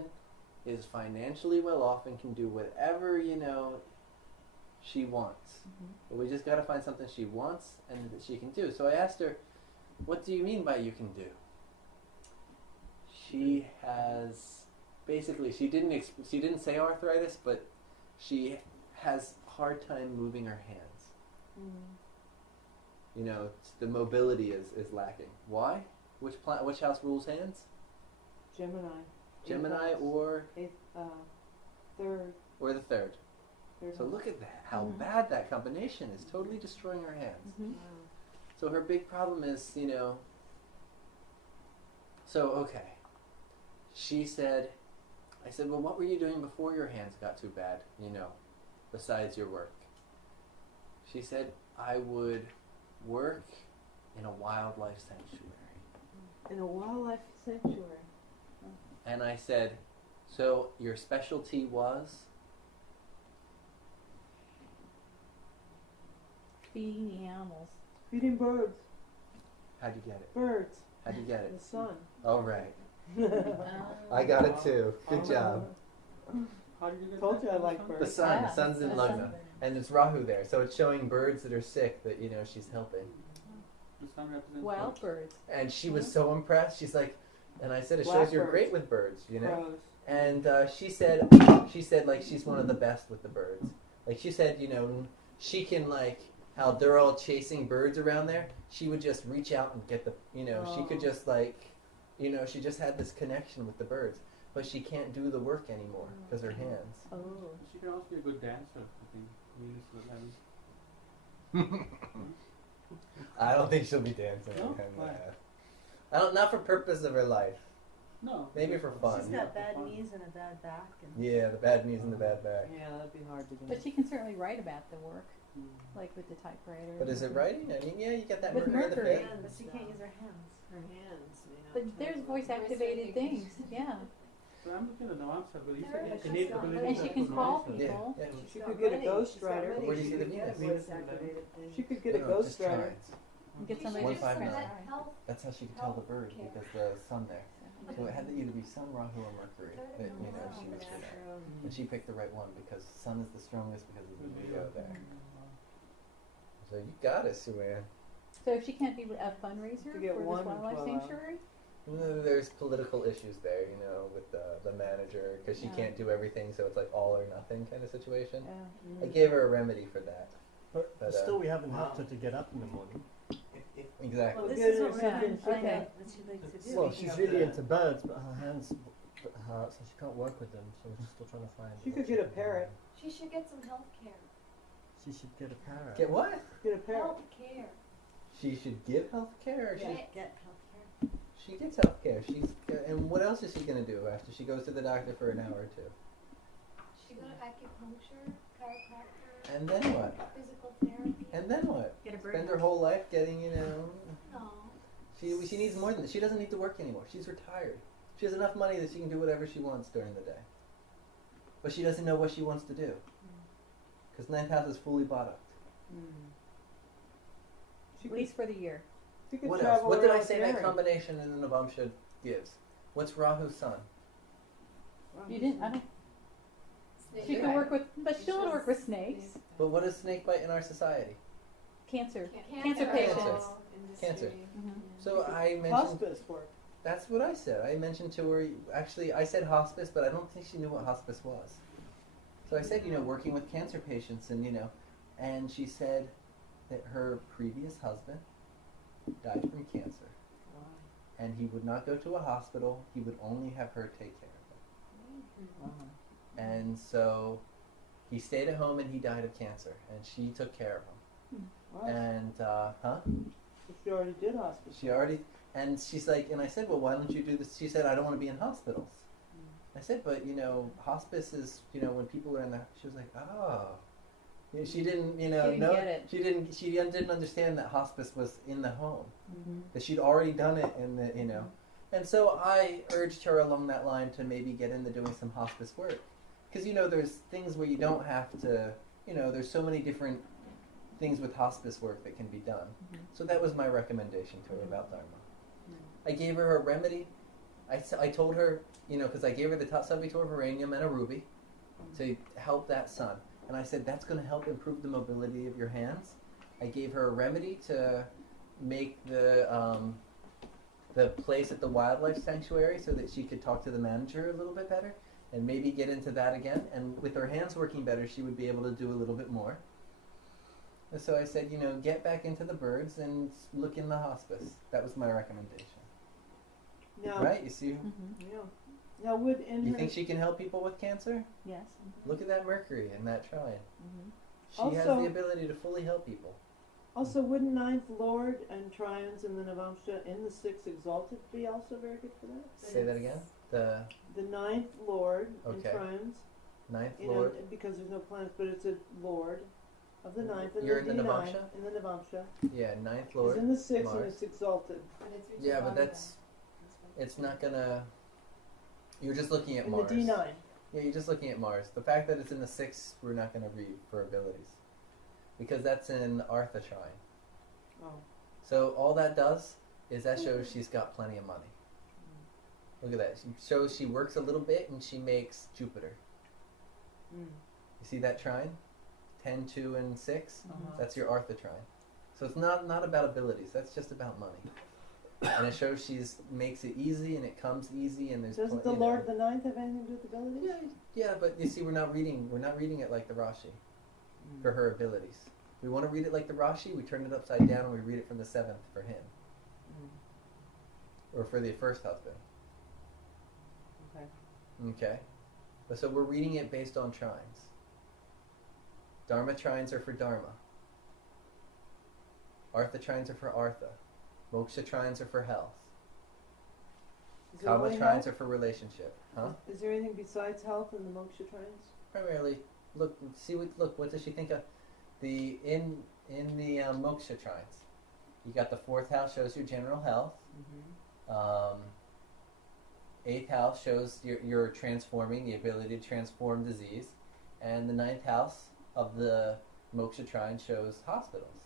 is financially well off and can do whatever, she wants. Mm-hmm. But we just got to find something she wants and that she can do. So I asked her, what do you mean by you can do? She has, basically, she didn't say arthritis, but she has hard time moving her hands. The mobility is lacking. Why? Which house rules hands? Gemini. Gemini or Third. or the third. Third So house. look at that, how Mhm. bad that combination is, totally destroying her hands. Mm-hmm. So her big problem is, so okay. I said, well, what were you doing before your hands got too bad, besides your work? She said, I would work in a wildlife sanctuary. In a wildlife sanctuary. And I said, so your specialty was? Feeding the animals. Feeding birds. How'd you get it? Birds. How'd you get The it? sun. All right. I got it too. Good job. How did you get Told that you I from like sun? birds. The sun. Yeah, The sun's in the Lugna. sun. And it's Rahu there. So it's showing birds that are sick that, she's helping. The sun represents Wild what? birds. And she was so impressed. She's like, and I said, it shows you're great with birds, Crows. And she said like she's one of the best with the birds. Like she said, she can like how they're all chasing birds around there. She would just reach out and get the, she could just like, she just had this connection with the birds. But she can't do the work anymore because her hands. Oh. She can also be a good dancer, I think. Venus will have I don't think she'll be dancing. No? on Why? that. I don't. Not for purpose of her life. No. Maybe for fun. She's got bad knees and a bad back. And Yeah, the bad knees and the bad back. Yeah, that'd be hard to do. But she can certainly write about the work, Mm. like with the typewriter. But is it writing? I mean, yeah, you get that With Mercury in the Mercury. fifth. but she can't use her hands. Her hands may not But type there's well. voice activated things. Yeah. So I'm looking at the answer, but you There said is innate some- ability And to she have can good call voice. Yeah, people. yeah. She She's could got get a money. ghost She's got rider. money. Where do you She see the could get a Venus? voice activated thing. She could get a No, ghost just rider. try. Get You somebody should One to five press nine. try. health. That's how she could tell the bird Healthcare. because the sun there. So it had to either be sun, Rahu, or Mercury that she was good at. And she picked the right one because sun is the strongest because of the Leo there. So you got it, Sue Ann. So if she can't be a fundraiser To get for one this wildlife 12 hours. sanctuary, There's political issues there, with the manager because she Yeah. can't do everything, so it's like all or nothing kind of situation. yeah. I gave her a remedy for that. But But, still, we haven't wow. helped her to get up in the morning. Exactly. Well, this Good is what or we're something trying to find okay. out what she'd like to do. Well, she's really into birds, but her hands hurt, so she can't work with them. So we're still trying to find. She what could get a can do. parrot. She should get some health care. She should get a parrot. Get what? Get a parrot. Health care. She should give health care. Or Yeah. Get healthcare. she gets health care. And what else is she gonna do after she goes to the doctor for an hour or two? She go to acupuncture, chiropractor, And then what? physical therapy. And then what? Get a bird. Spend her whole life getting, No. She needs more than that. She doesn't need to work anymore. She's retired. She has enough money that she can do whatever she wants during the day. But she doesn't know what she wants to do. Because ninth house is fully bought up. She At could, least for the year. she could What else? travel What did I around say Mary. that combination in the Navamsha gives? What's Rahu's sun? You didn't. I don't. Snake She bite. can work with, but she'll work with snakes. But what is snake bite in our society? Cancer. Cancer patients. Cancer. Mhm. So I mentioned... Hospice work. That's what I said. I mentioned to her, actually, I said hospice, but I don't think she knew what hospice was. So I said, working with cancer patients, and she said that her previous husband died from cancer. And he would not go to a hospital, he would only have her take care of him. And so he stayed at home and he died of cancer, and she took care of him. Wow. And, She already did hospice. She already, and she's like, and I said, well, why don't you do this? She said, I don't want to be in hospitals. I said, but, hospice is, when people are in the, she was like, oh. She didn't, She didn't know, get it. she didn't understand that hospice was in the home. Mhm. That she'd already done it in the, And so I urged her along that line to maybe get into doing some hospice work. Because, there's things where you don't have to, there's so many different things with hospice work that can be done. So that was my recommendation to her about Dharma. I gave her a remedy. I told her, because I gave her the Tatsavitor Varanium and a ruby to help that sun. And I said, that's going to help improve the mobility of your hands. I gave her a remedy to make the place at the wildlife sanctuary so that she could talk to the manager a little bit better and maybe get into that again. And with her hands working better, she would be able to do a little bit more. And so I said, get back into the birds and look in the hospice. That was my recommendation. Now, Right? You see? Yeah. Now, would in You her think she can help people with cancer? Yes. Look at that Mercury in that trine. She has Also- the ability to fully help people. also wouldn't ninth lord and trions and the Navamsha in the sixth exalted be also very good for that? Say that again? The The ninth lord Okay. in trions, ninth you know, lord. because there's no planets, but it's a lord of the ninth and You're the in the D9 Navamsha? in the Navamsha. Yeah, ninth It's lord. in the sixth and Mars. it's exalted. But it's Richard Yeah, but Bobby that's it's not gonna. You're just looking at In Mars. the D9. Yeah, you're just looking at Mars. The fact that it's in the sixth, we're not gonna read for abilities, because that's in Artha trine. Oh. So all that does is that shows she's got plenty of money. Look at that. She shows she works a little bit and she makes Jupiter. Mm. You see that trine? 10, 2, and 6? Uh-huh. That's your Artha trine. So it's not about abilities. That's just about money. And it shows she's makes it easy and it comes easy and there's Doesn't the Lord of the Ninth have anything to do with abilities? Yeah, but you see, we're not reading it like the Rashi for her abilities. We want to read it like the Rashi. We turn it upside down and we read it from the seventh for him, or for the first husband. Okay. Okay, but so we're reading it based on trines. Dharma trines are for Dharma. Artha trines are for Artha. Moksha trines are for health. Is there Kama only trines health? are for relationship. Huh? Is there anything besides health in the moksha trines? Primarily, look. What does she think of? In the moksha trines, you got the fourth house shows your general health. Eighth house shows you're transforming, the ability to transform disease, and the ninth house of the moksha trine shows hospitals.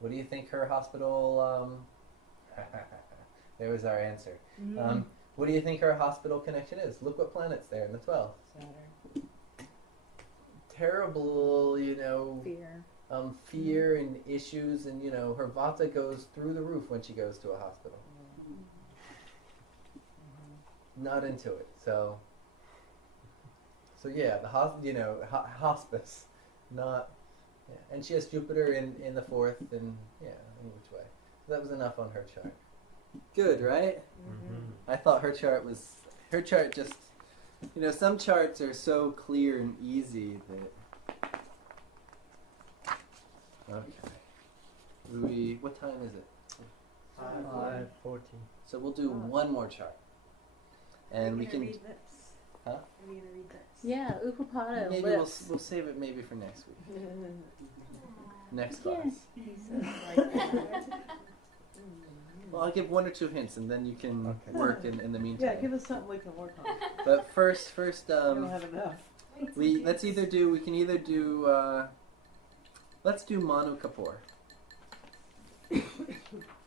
What do you think her hospital? There was our answer. What do you think her hospital connection is? Look what planet's there in the 12th. Saturn. Terrible, Fear. fear and issues, and her vata goes through the roof when she goes to a hospital. Not into it. So yeah, the hospice, not. Yeah. And she has Jupiter in the fourth, and in which way. So that was enough on her chart. Good, right? I thought her chart just, some charts are so clear and easy that. Okay. What time is it? 5:14. So we'll do one more chart. And we can. Read this? Huh? Are we gonna read this? Yeah, Upapada Maybe lips. we'll save it maybe for next week. Next Yeah. class. He says like that. Well, I'll give one or two hints, and then you can work in the meantime. Yeah, give us something we can work on. But first, We don't have enough. let's either do let's do Manu Kapoor.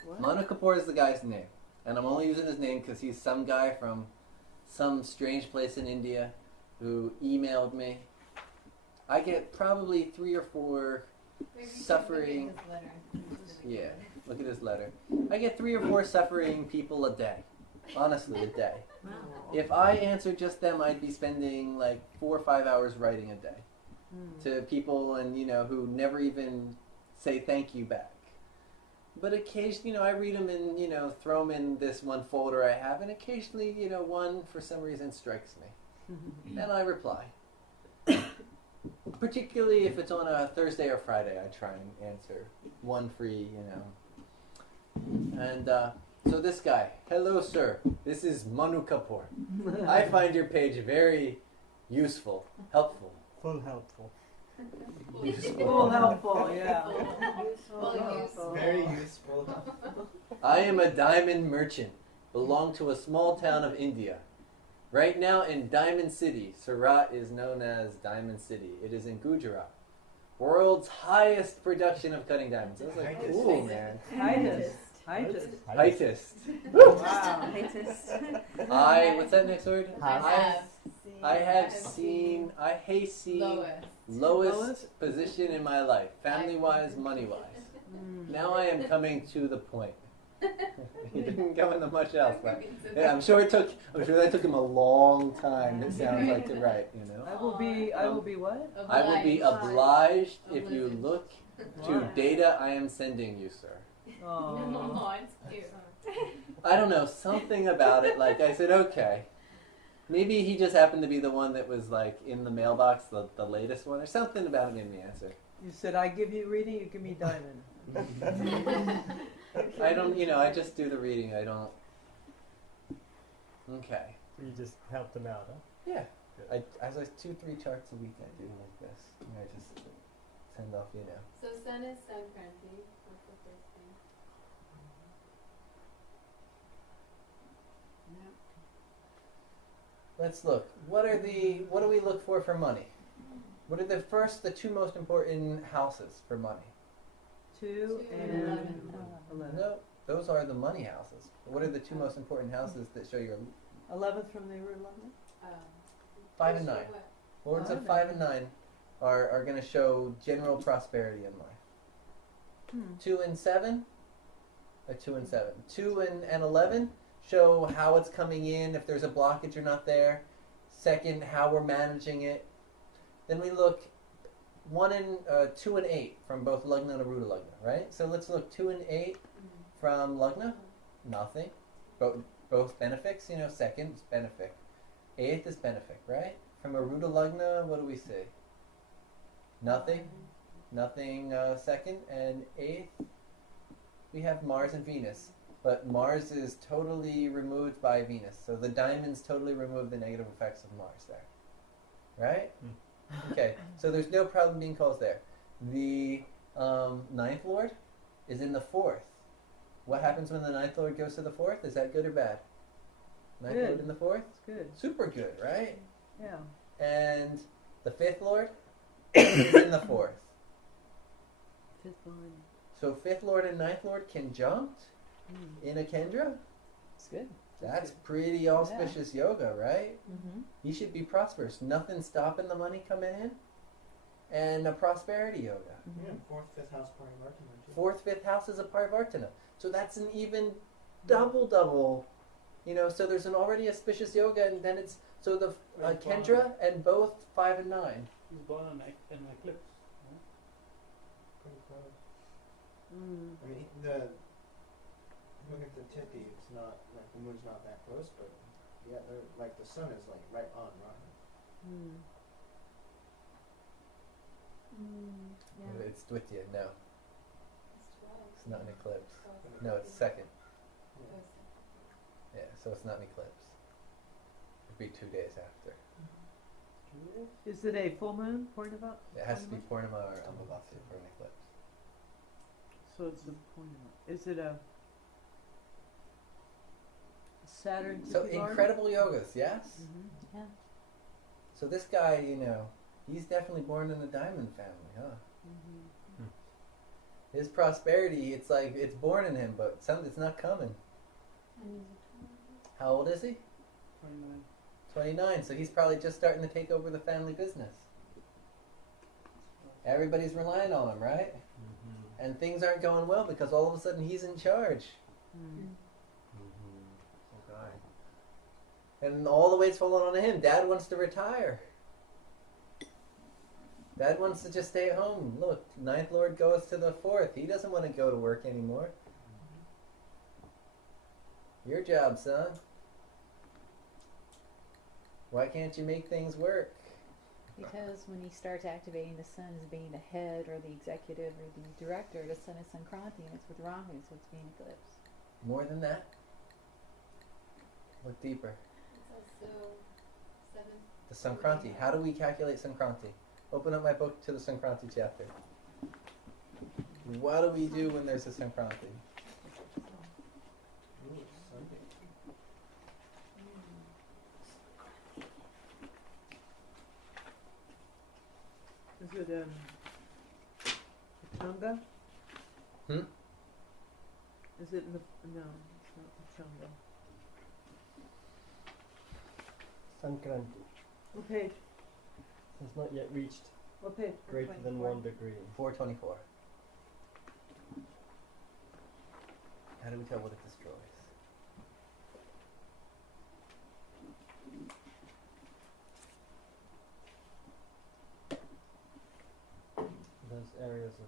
What? Manu Kapoor is the guy's name, and I'm only using his name because he's some guy from some strange place in India who emailed me. I get probably 3 or 4 suffering. Yeah, look at his letter. I get 3 or 4 suffering people a day. Honestly, a day. If I answered just them, I'd be spending like 4 or 5 hours writing a day to people, and who never even say thank you back. But occasionally, I read them and throw them in this one folder I have, and occasionally, one for some reason strikes me, and I reply. Particularly if it's on a Thursday or Friday, I try and answer one free, And so this guy, hello sir, this is Manu Kapoor. I find your page very useful, helpful. Full helpful. Full helpful, yeah. Very useful. I am a diamond merchant, belong to a small town of India. Right now in Diamond City, Surat is known as Diamond City. It is in Gujarat. World's highest production of cutting diamonds. I was like, Highest. cool, man. Heightest. Heightest. Heightest. Wow. What's that next word? I have seen lowest position in my life, family-wise, money-wise. Now I am coming to the point. He didn't go into much else, but yeah, I'm sure that took him a long time. It sounds like to write, you know. I will be what? I will be obliged if you look to data I am sending you, sir. Oh. It's cute. I don't know, something about it. Like I said, okay. Maybe he just happened to be the one that was like in the mailbox, the latest one, or something about it made me answer. You said I give you reading, you give me diamond. I don't, I just do the reading. I don't. Okay. So you just helped them out, huh? Yeah. As I 2-3 charts a week, I do like this. And I just send off, So sun is Sankranti. What's the first thing? Let's look. What do we look for money? What are the two most important houses for money? 2 and 11. No, those are the money houses. What are the two most important houses that show your 11th from the root London? 5 and 9? Lords of 5 and 9 are going to show general prosperity in life. 2 and 7? 2 and 7. 2 and 11 show how it's coming in, if there's a blockage or not there. Second, how we're managing it. Then we look 2 and 8 from both Lagna and Aruda Lagna, right? So let's look 2 and 8 from Lagna. Nothing. Both benefics, second is benefic. 8th is benefic, right? From Aruda Lagna, what do we see? Nothing. Nothing second. And 8th, we have Mars and Venus. But Mars is totally removed by Venus. So the diamonds totally remove the negative effects of Mars there. Right? Okay, so there's no problem being caused there. The 9th Lord is in the 4th. What happens when the 9th Lord goes to the 4th? Is that good or bad? 9th Good. Lord in the 4th? It's good. Super good, right? Yeah. And the 5th Lord is in the 4th. 5th Lord. So 5th Lord and 9th Lord conjunct in a Kendra? It's good. That's pretty auspicious yoga, right? Mm-hmm. You should be prosperous. Nothing stopping the money coming in. And a prosperity yoga. Yeah, 4th, 5th house Parivartana too. 4th, 5th house is a Parivartana. So that's an even double. So there's an already auspicious yoga, and then it's, so the Kendra and both 5 and 9. He's born in an eclipse. Pretty close. Mm. I mean, look at the Tithi, it's not, like the moon's not that close, but yeah, they're, like the sun is like right on Rahu. Mm. Yeah. It's Dvitya, no. It's not an eclipse. No, it's second. Yeah, so it's not an eclipse. It'd be 2 days after. Is it a full moon? Purnima? It has to be Purnima or Amavasya for an eclipse. So it's a Purnima. Is it a Saturn? So incredible yogas, yes? Mm-hmm. Yeah. So this guy, he's definitely born in a diamond family, huh? Mm-hmm. His prosperity, it's like it's born in him, but it's not coming. How old is he? 29. 29, so he's probably just starting to take over the family business. Everybody's relying on him, right? Mm-hmm. And things aren't going well because all of a sudden he's in charge. Mm. Okay. And all the weight's falling on him. Dad wants to retire. Dad wants to just stay at home. Look, 9th Lord goes to the 4th. He doesn't want to go to work anymore. Your job, son. Why can't you make things work? Because when he starts activating the sun as being the head or the executive or the director, the sun is Sankranti and it's with Rahu, so it's being eclipsed. More than that? Look deeper. It's also 7. The Sankranti. How do we calculate Sankranti? Open up my book to the Sankranti chapter. What do we do when there's a Sankranti? Ooh, Sunday. Is it Is it in the, no, it's not the Changa. Sankranti What page? has not yet reached What page? greater than 1 degree. 424. How do we tell what it destroys? Those areas of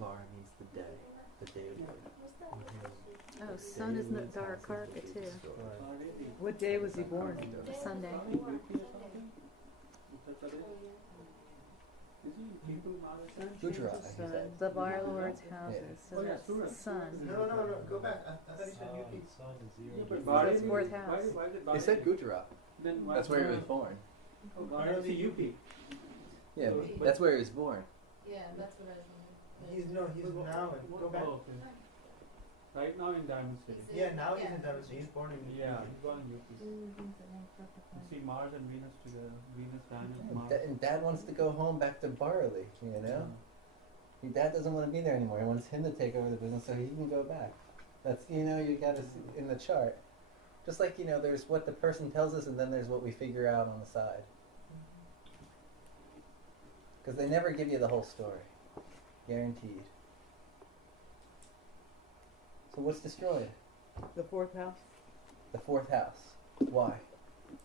Var means the day. The day of good. Oh, sun is not dark karka too. right. What day was he born? Sunday. Sun Gujarat, changes he sun. said. The Varlord's houses, so Oh, yeah, that's Surat. sun. No, go back. I thought you said UP. But it's fourth house. Why is it They said Gujarat. Then why That's where he was born. Oh, Varanasi, UP. Yeah, So- that's where he was born. Yeah, that's what I was wondering. He's now in, go back. Oh, okay. Right now in Diamond City. He's Yeah, now he's yeah. in Dallas. He's born in Yeah, he's born in UP. You see Mars and Venus together. Venus, Diamond, Mars. And Dad wants to go home back to Barley, you know? Your dad doesn't want to be there anymore. He wants him to take over the business so he can go back. That's, you know, you got to see in the chart. Just like, you know, there's what the person tells us and then there's what we figure out on the side. Because they never give you the whole story. Guaranteed. So what's destroyed? The fourth house? The fourth house. Why?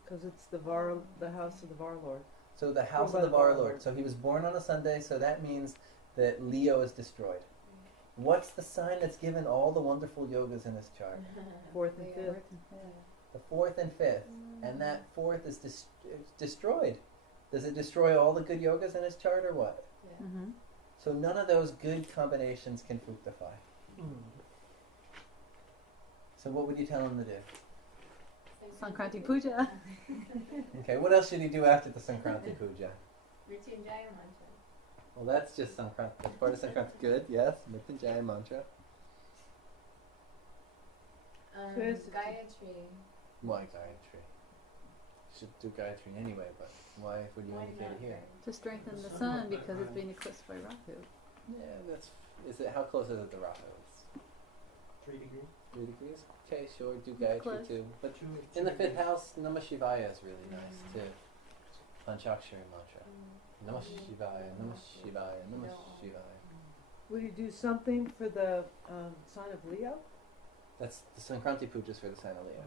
Because it's the house of the Varlord. So the house Or of the by Var the Lord. Lord. So he was born on a Sunday, so that means that Leo is destroyed. What's the sign that's given all the wonderful yogas in his chart? Fourth and Yeah. fifth. The fourth and fifth. And that fourth is destroyed. Does it destroy all the good yogas in his chart or what? Yeah. Mm-hmm. So none of those good combinations can fructify. So what would you tell him to do? Sankranti Puja. Okay, what else should he do after the Sankranti Puja? Mrityunjaya mantra. Well, that's just Sankranti. That's part of Sankranti. Good, yes. Mrityunjaya mantra. So it's- Gayatri. Why Gayatri? Should do Gayatri anyway, but why would you Why indicate not it here? then? To strengthen the sun because it's being eclipsed by Rahu. Yeah, that's. Is it how close is it to Rahu? It's 3 degrees. 3 degrees. Okay, sure. Do It's Gayatri close. too. But Two in the fifth degrees. house, Namah Shivaya is really nice too. Panchakshari mantra. Namah Shivaya, Namah Shivaya, Namah No. Shivaya. Will you do something for the sign of Leo? That's the Sankranti Pujas for the sign of Leo.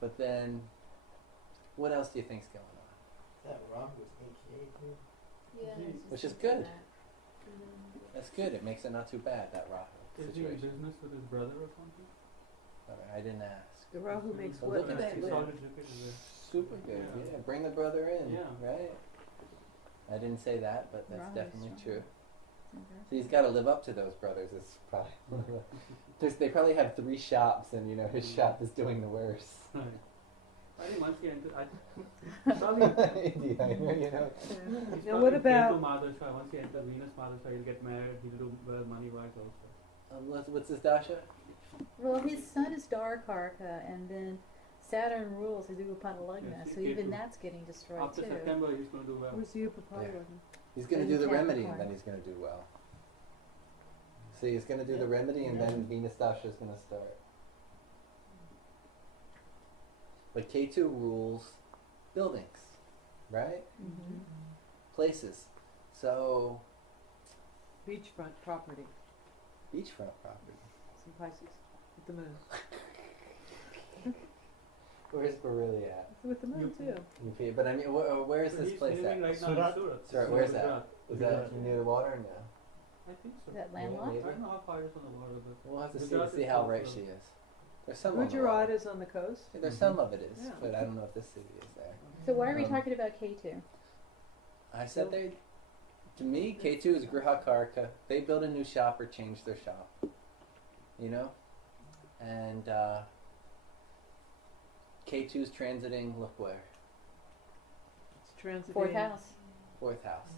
But then, what else do you think's going on? That rock was HA too. Yeah. Which is good. That's good. It makes it not too bad, that Rahu Is he in situation. business with his brother or something? Alright, I didn't ask. The Rahu makes Well, what? look at that, He look. saw his wicket is Super good. Yeah. Yeah, bring the brother in. Yeah. Right? I didn't say that, but that's Rahu is definitely strong. true. So he's got to live up to those brothers. It's probably one of the. They probably have 3 shops, and you know his shop is doing the worst. Right. I think once he enters, probably India, you know. he's Now probably what about- Ketu Madhusha. Once he enters Venus Madhusha, he'll get married. He'll do well money-wise also. What's his dasha? Well, his sun is Darakarka, and then Saturn rules his Upanalagna, Yes, so he even Ketu. that's getting destroyed After too. September, he's going to do well. Where's the Upapala? He's going to In do the remedy, and Capricorn. then he's going to do well. See, he's going to do the remedy, and then Venus dasha is going to start. But K2 rules buildings, right? Mm-hmm. Places. So, Beachfront property. beachfront property. It's in Pisces. With the moon. Where's Bareilly at? It's with the moon too. UP. But I mean, where is So this he's place living at? right now in Surat? Surat. Sorry, where's that? Gujarat. Is that near the water or no? I think so. Is that Yeah, landlocked? maybe. I don't know how far it is on the water, but We'll have to Gujarat see is how close right to- she is. There's some on the Gujarat water. is on the coast. Yeah, there's some of it is, Yeah. but I don't know if this city is there. So why are we Um, talking about K2? I said they. To me, K2 is Griha Karka. They build a new shop or change their shop. You know? And K2's transiting, look where? It's transiting. Fourth house. 4th house.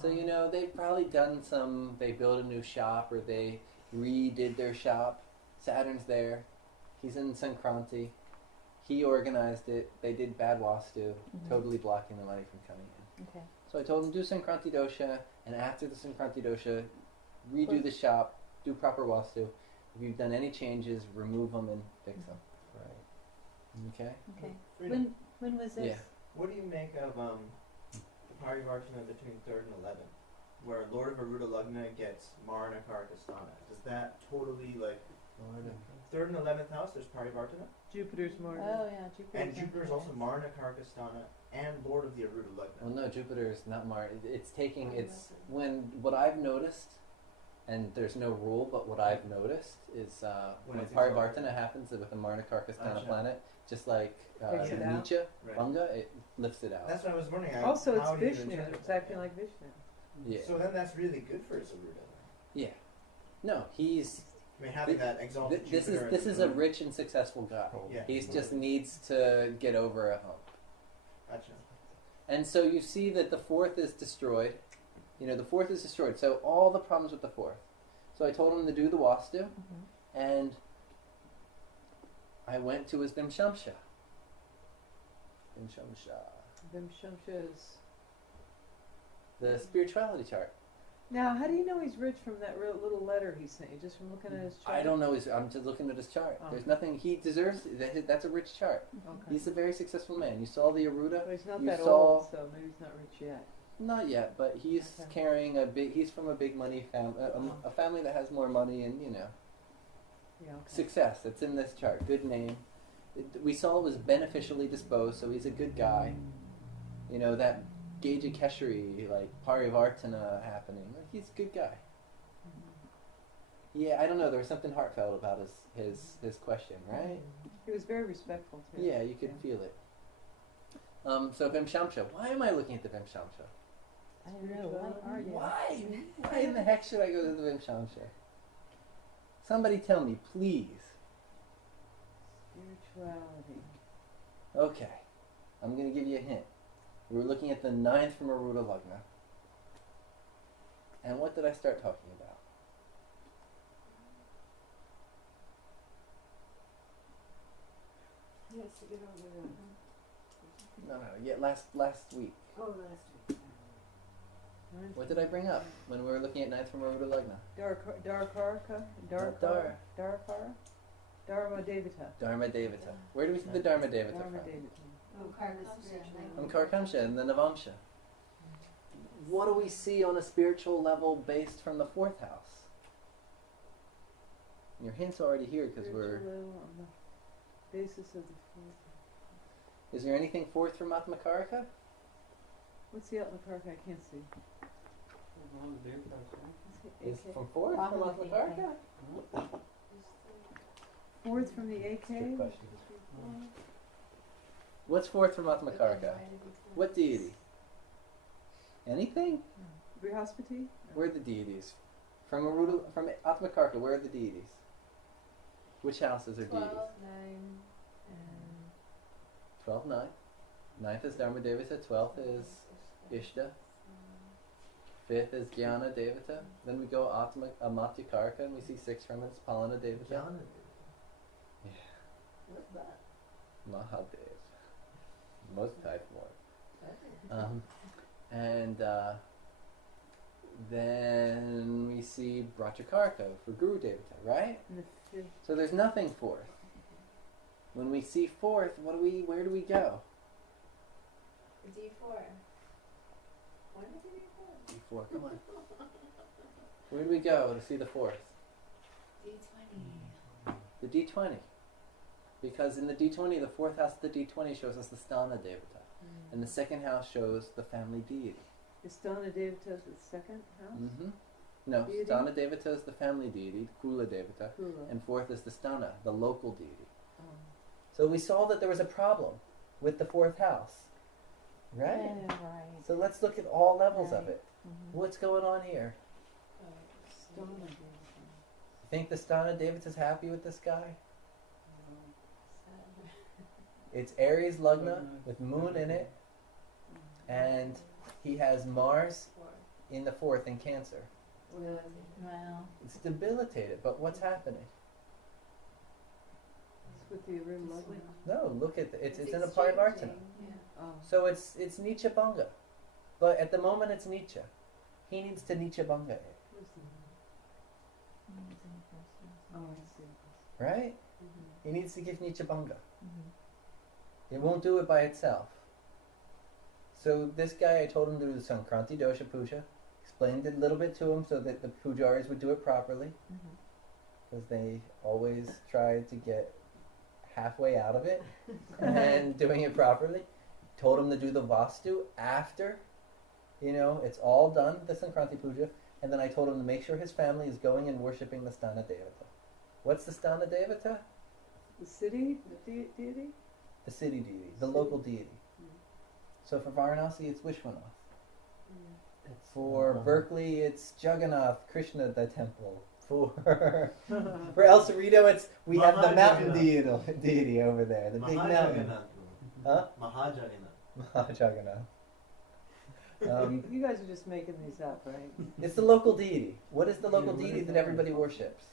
So, you know, they've probably done some, they built a new shop or they redid their shop. Saturn's there. He's in Sankranti. He organized it. They did bad wastu, totally blocking the money from coming in. Okay. So I told him do Sankranti dosha, and after the Sankranti dosha, redo the shop, do proper wastu. If you've done any changes, remove them and fix them. Right. Okay? Okay. Freedom. When was this? Yeah. What do you make of the Parivartana between 3rd and 11th, where Lord of Aruda Lagna gets Marana Karkasthana? Does that totally, like, 3rd and 11th house, there's Parivartana? Jupiter's Mars. Oh yeah, Jupiter. And Jupiter's also Marana Karkasthana and Lord of the Aruda Lagna. Well, no, Jupiter is not Mars. It's taking, it's when, what I've noticed, and there's no rule, but what I've noticed is when it's Parivartana happens with a Marana Karkasthana Gotcha. planet, just like Takes it out. Nietzsche, Right. Bunga, it lifts it out. That's what I was wondering. Also, it's how do you Vishnu. interpret It's that? acting like Vishnu. Yeah. So then that's really good for Aruda. Yeah. No, he's I mean, having that exalted this Jupiter in is the a moon. rich and successful guy. Yeah. He just needs to get over a hump. Gotcha. And so you see that the 4th is destroyed. You know, the 4th is destroyed. So all the problems with the 4th. So I told him to do the wastu, and I went to his Vimshamsha. Vimshamsha is. The spirituality chart. Now, how do you know he's rich from that little letter he sent you? Just from looking at his chart? I don't know. I'm just looking at his chart. Oh. There's nothing. He deserves. That's a rich chart. Okay. He's a very successful man. You saw the Aruda. But he's not you that saw- old, so maybe he's not rich yet. Not yet, but he's Okay. carrying a big. He's from a big money family, a family that has more money and Yeah, okay. success. It's in this chart. Good name. We saw it was beneficially disposed, so he's a good guy. You know that Geja Keshari, like Parivartana happening. Like, he's a good guy. Yeah, I don't know. There was something heartfelt about his question, right? He was very respectful, too. Yeah, you could feel it. So Vimshamsha. Why am I looking at the Vimshamsha? I don't know. Why are you? Why? Why in the heck should I go to the Vimshamsha? Somebody tell me, please. Spirituality. Okay. I'm going to give you a hint. We were looking at the 9th from Aruda Lagna. And what did I start talking about? Yes, to get over No, yeah, last week. oh, last week. What did I bring up when we were looking at 9th from Aruda Lagna? Dharma Devata. Dharma Devata. Where do we see the Dharma Devata Dharma from? Devata. Oh, Karkamsha. From Karkamsha and the Navamsha. What do we see on a spiritual level based from the 4th house? Your hint's already here because we're... Spiritual level on the basis of the fourth. Is there anything 4th from Atmakaraka? What's the Atmakaraka? I can't see. All the devas, right? Is from 4th from Atmakaraka? Fourth from the AK? Good question. What's 4th from Atmakaraka? What deity? Anything? Brihaspati? Where are the deities? From Atmakaraka, where are the deities? Which houses are 12, deities? 9, 12, 9. 9th is Dharma Devata, 12th is Ishta, 5th is Jnana Devata. Then we go Amatyakaraka and we see 6 from it, Palana Devata. Jhana. Yeah. What's that? Mahadev. Most type more. And then we see Brachakarka for Guru Devata, right? And the fifth. So there's nothing 4th. When we see 4th, where do we go? D4. When is it D4? D4, come on. Where do we go to see the 4th? D20. The D20. Because in the D20, the 4th house of the D20 shows us the Sthana Devata. And the 2nd house shows the family deity. Is Sthana Devata the second house? Mm-hmm. No, Deity? Sthana Devata is the family deity, Kula Devata. Kula. And 4th is the Sthana, the local deity. Oh. So we saw that there was a problem with the 4th house. Right? Yeah, right. So let's look at all levels of Right. it. Mhm. What's going on here? Sthana Devata. Think the Sthana Devata's happy with this guy? It's Aries Lagna with moon in it, and he has Mars in the 4th in Cancer. Wow. It's debilitated, but what's happening? It's with the Arim Lagna. No, look at it's in a Parivartana. Yeah. Oh. So it's Nietzsche Banga. But at the moment it's Nietzsche. He needs to Nietzsche Banga it. Oh, I see. right? Mm-hmm. He needs to give Nichabanga. Mm-hmm. It won't do it by itself. So this guy, I told him to do the Sankranti Dosha Puja, explained it a little bit to him so that the pujaris would do it properly, Mm-hmm. because they always try to get halfway out of it and doing it properly. Told him to do the Vastu after, it's all done, the Sankranti Puja, and then I told him to make sure his family is going and worshipping the Sthana Devata. What's the Sthana Devata? The city, the deity? The city deity, the local deity. So for Varanasi, it's Vishwanath. For Berkeley, it's Jagannath, Krishna, the temple. For El Cerrito, we have the mountain deity over there, the big mountain. Huh? Mahajagannath. You guys are just making these up, right? It's the local deity. What is the local deity that everybody worships?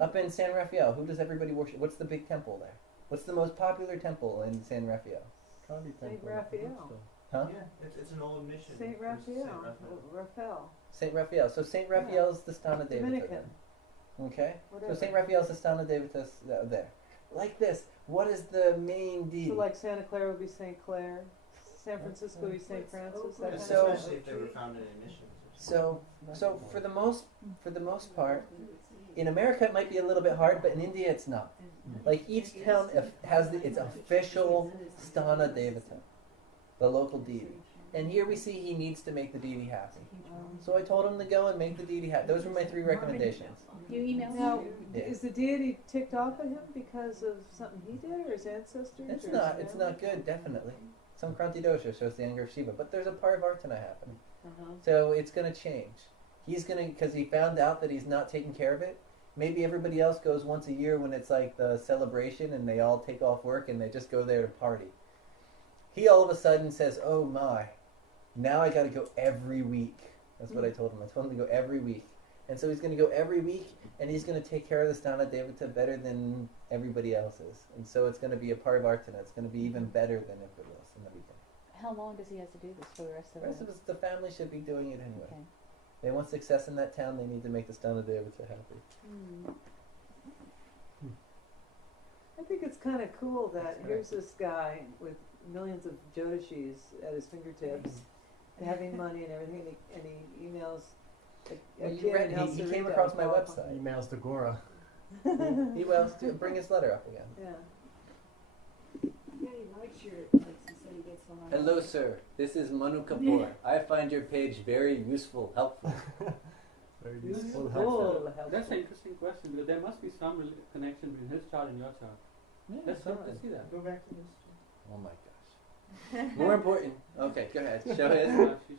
Up in San Rafael, who does everybody worship? What's the big temple there? What's the most popular temple in San Rafael? Saint Raphael. Huh? Yeah, it's an old mission. Saint Raphael. Raphael. Saint Raphael. So Saint Raphael is the Sthana Devata. Dominican. Okay? Whatever. So Saint Raphael is the Sthana Devata there. Like this. What is the main deity? So like Santa Clara would be Saint Clair. San Francisco would be Saint Francis. That kind of Especially if they were founded in missions. So for the most part, in America it might be a little bit hard, but in India it's not. Like each town has its official Sthana Devata, the local deity. And here we see he needs to make the deity happy. So I told him to go and make the deity happy. Those were my 3 recommendations. You emailed me? Now, Yeah. is the deity ticked off at him because of something he did or his ancestors? It's or not. his It's family? not good. Definitely. Sankranti dosha shows the anger of Shiva, but there's a Parivartana happening. Uh-huh. So it's going to change. He's going to, because he found out that he's not taking care of it. Maybe everybody else goes once a year when it's like the celebration and they all take off work and they just go there to party. He all of a sudden says, oh my, now I got to go every week. That's what I told him. I told him to go every week. And so he's going to go every week and he's going to take care of the Sthana Devata better than everybody else's. And so it's going to be a Parivartana. It's going to be even better than everybody else in the beginning. How long does he have to do this for the rest of The rest of us, the family should be doing it anyway. Okay. They want success in that town, they need to make the Sthana Devata happy. I think it's kind of cool that here's this guy with millions of Jyotishis at his fingertips, having money and everything, and he emails a kid in El He came Cerrito. across my website. Emails to Gora. He will bring his letter up again. Yeah. Yeah, he likes your, like he said, he gets a lot of. Hello, sir. This is Manu Kapoor. I find your page very useful, helpful. Very Useful, useful. helpful. That's an interesting question because there must be some connection between his chart and your chart. Let's see that. Go back to this. Oh my gosh. More important. Okay, go ahead. Show his.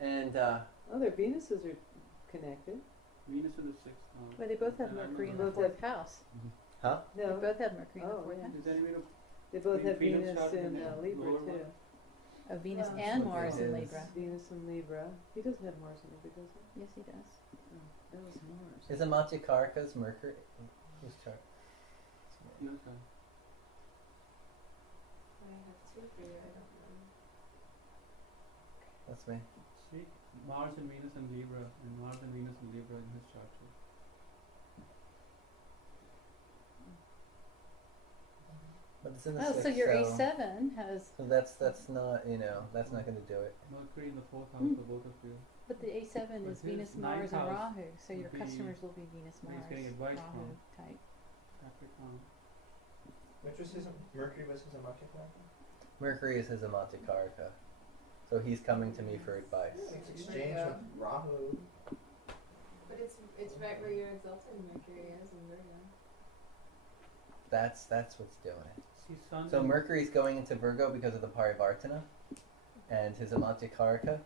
And Oh, their Venuses are connected. Venus in the 6th house. But they both have And I Mercury in remember- the 4th house. huh? They No, both have Mercury in the Oh, 4th yeah. house. Is there any way to they both have Venus Venus chart in and then Libra lower too. one? Of Venus Wow. and Look at Mars in his- Libra. Venus in Libra. He doesn't have Mars in Libra, does he? Yes, he does. Oh, that was Mars. Is Amatya Karika's Mercury? Whose chart? Your chart. I have 2 for you, I don't know. That's me. See, Mars and Venus and Libra, and Mars and Venus and Libra in his chart too. But it's in the Oh, sixth, so your A7 has, So that's not that's not going to do it. Mercury in the 4th house for both of you. but the A7 But is his Venus, ninth Mars, and house Rahu. So your would be- customers will be Venus, but he's Mars, getting advice Rahu from. type. Capricorn. Which was his Mercury was his Amatya Mercury is his Amatya Karika. So he's coming to me for advice. It's exchange with Rahu. But it's right where your exalted Mercury is in Virgo. That's what's doing it. See, Sun. So Mercury's going into Virgo because of the Parivartana, and his Amatya Karika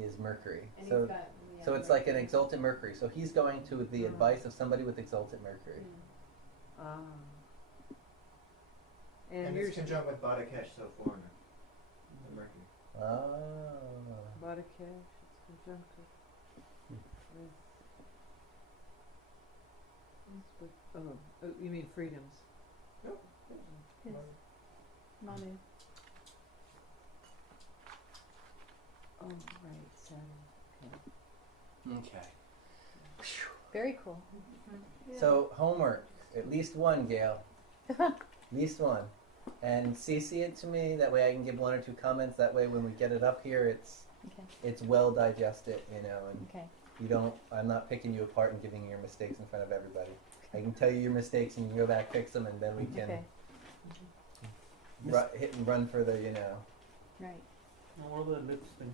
is Mercury. And So he's got, yeah, so it's like an Mercury. exalted Mercury. So he's going to the advice of somebody with exalted Mercury. Ah. And And it's yours, conjunct with Badakesh, so foreigner. The Mercury. Ah. Badakesh, it's conjunctive. Oh, you mean freedoms? Yes. Manu. Oh, right, Saturn. Okay. Okay. Very cool. So homework, at least one, Gail. At least one. And CC it to me. That way I can give 1 or 2 comments. That way when we get it up here, it's well digested, you know. And Okay. you don't. I'm not picking you apart and giving you your mistakes in front of everybody. I can tell you your mistakes and you can go back, fix them, and then we can Okay. hit and run for the, you know. Right. Now, what about the lips thing?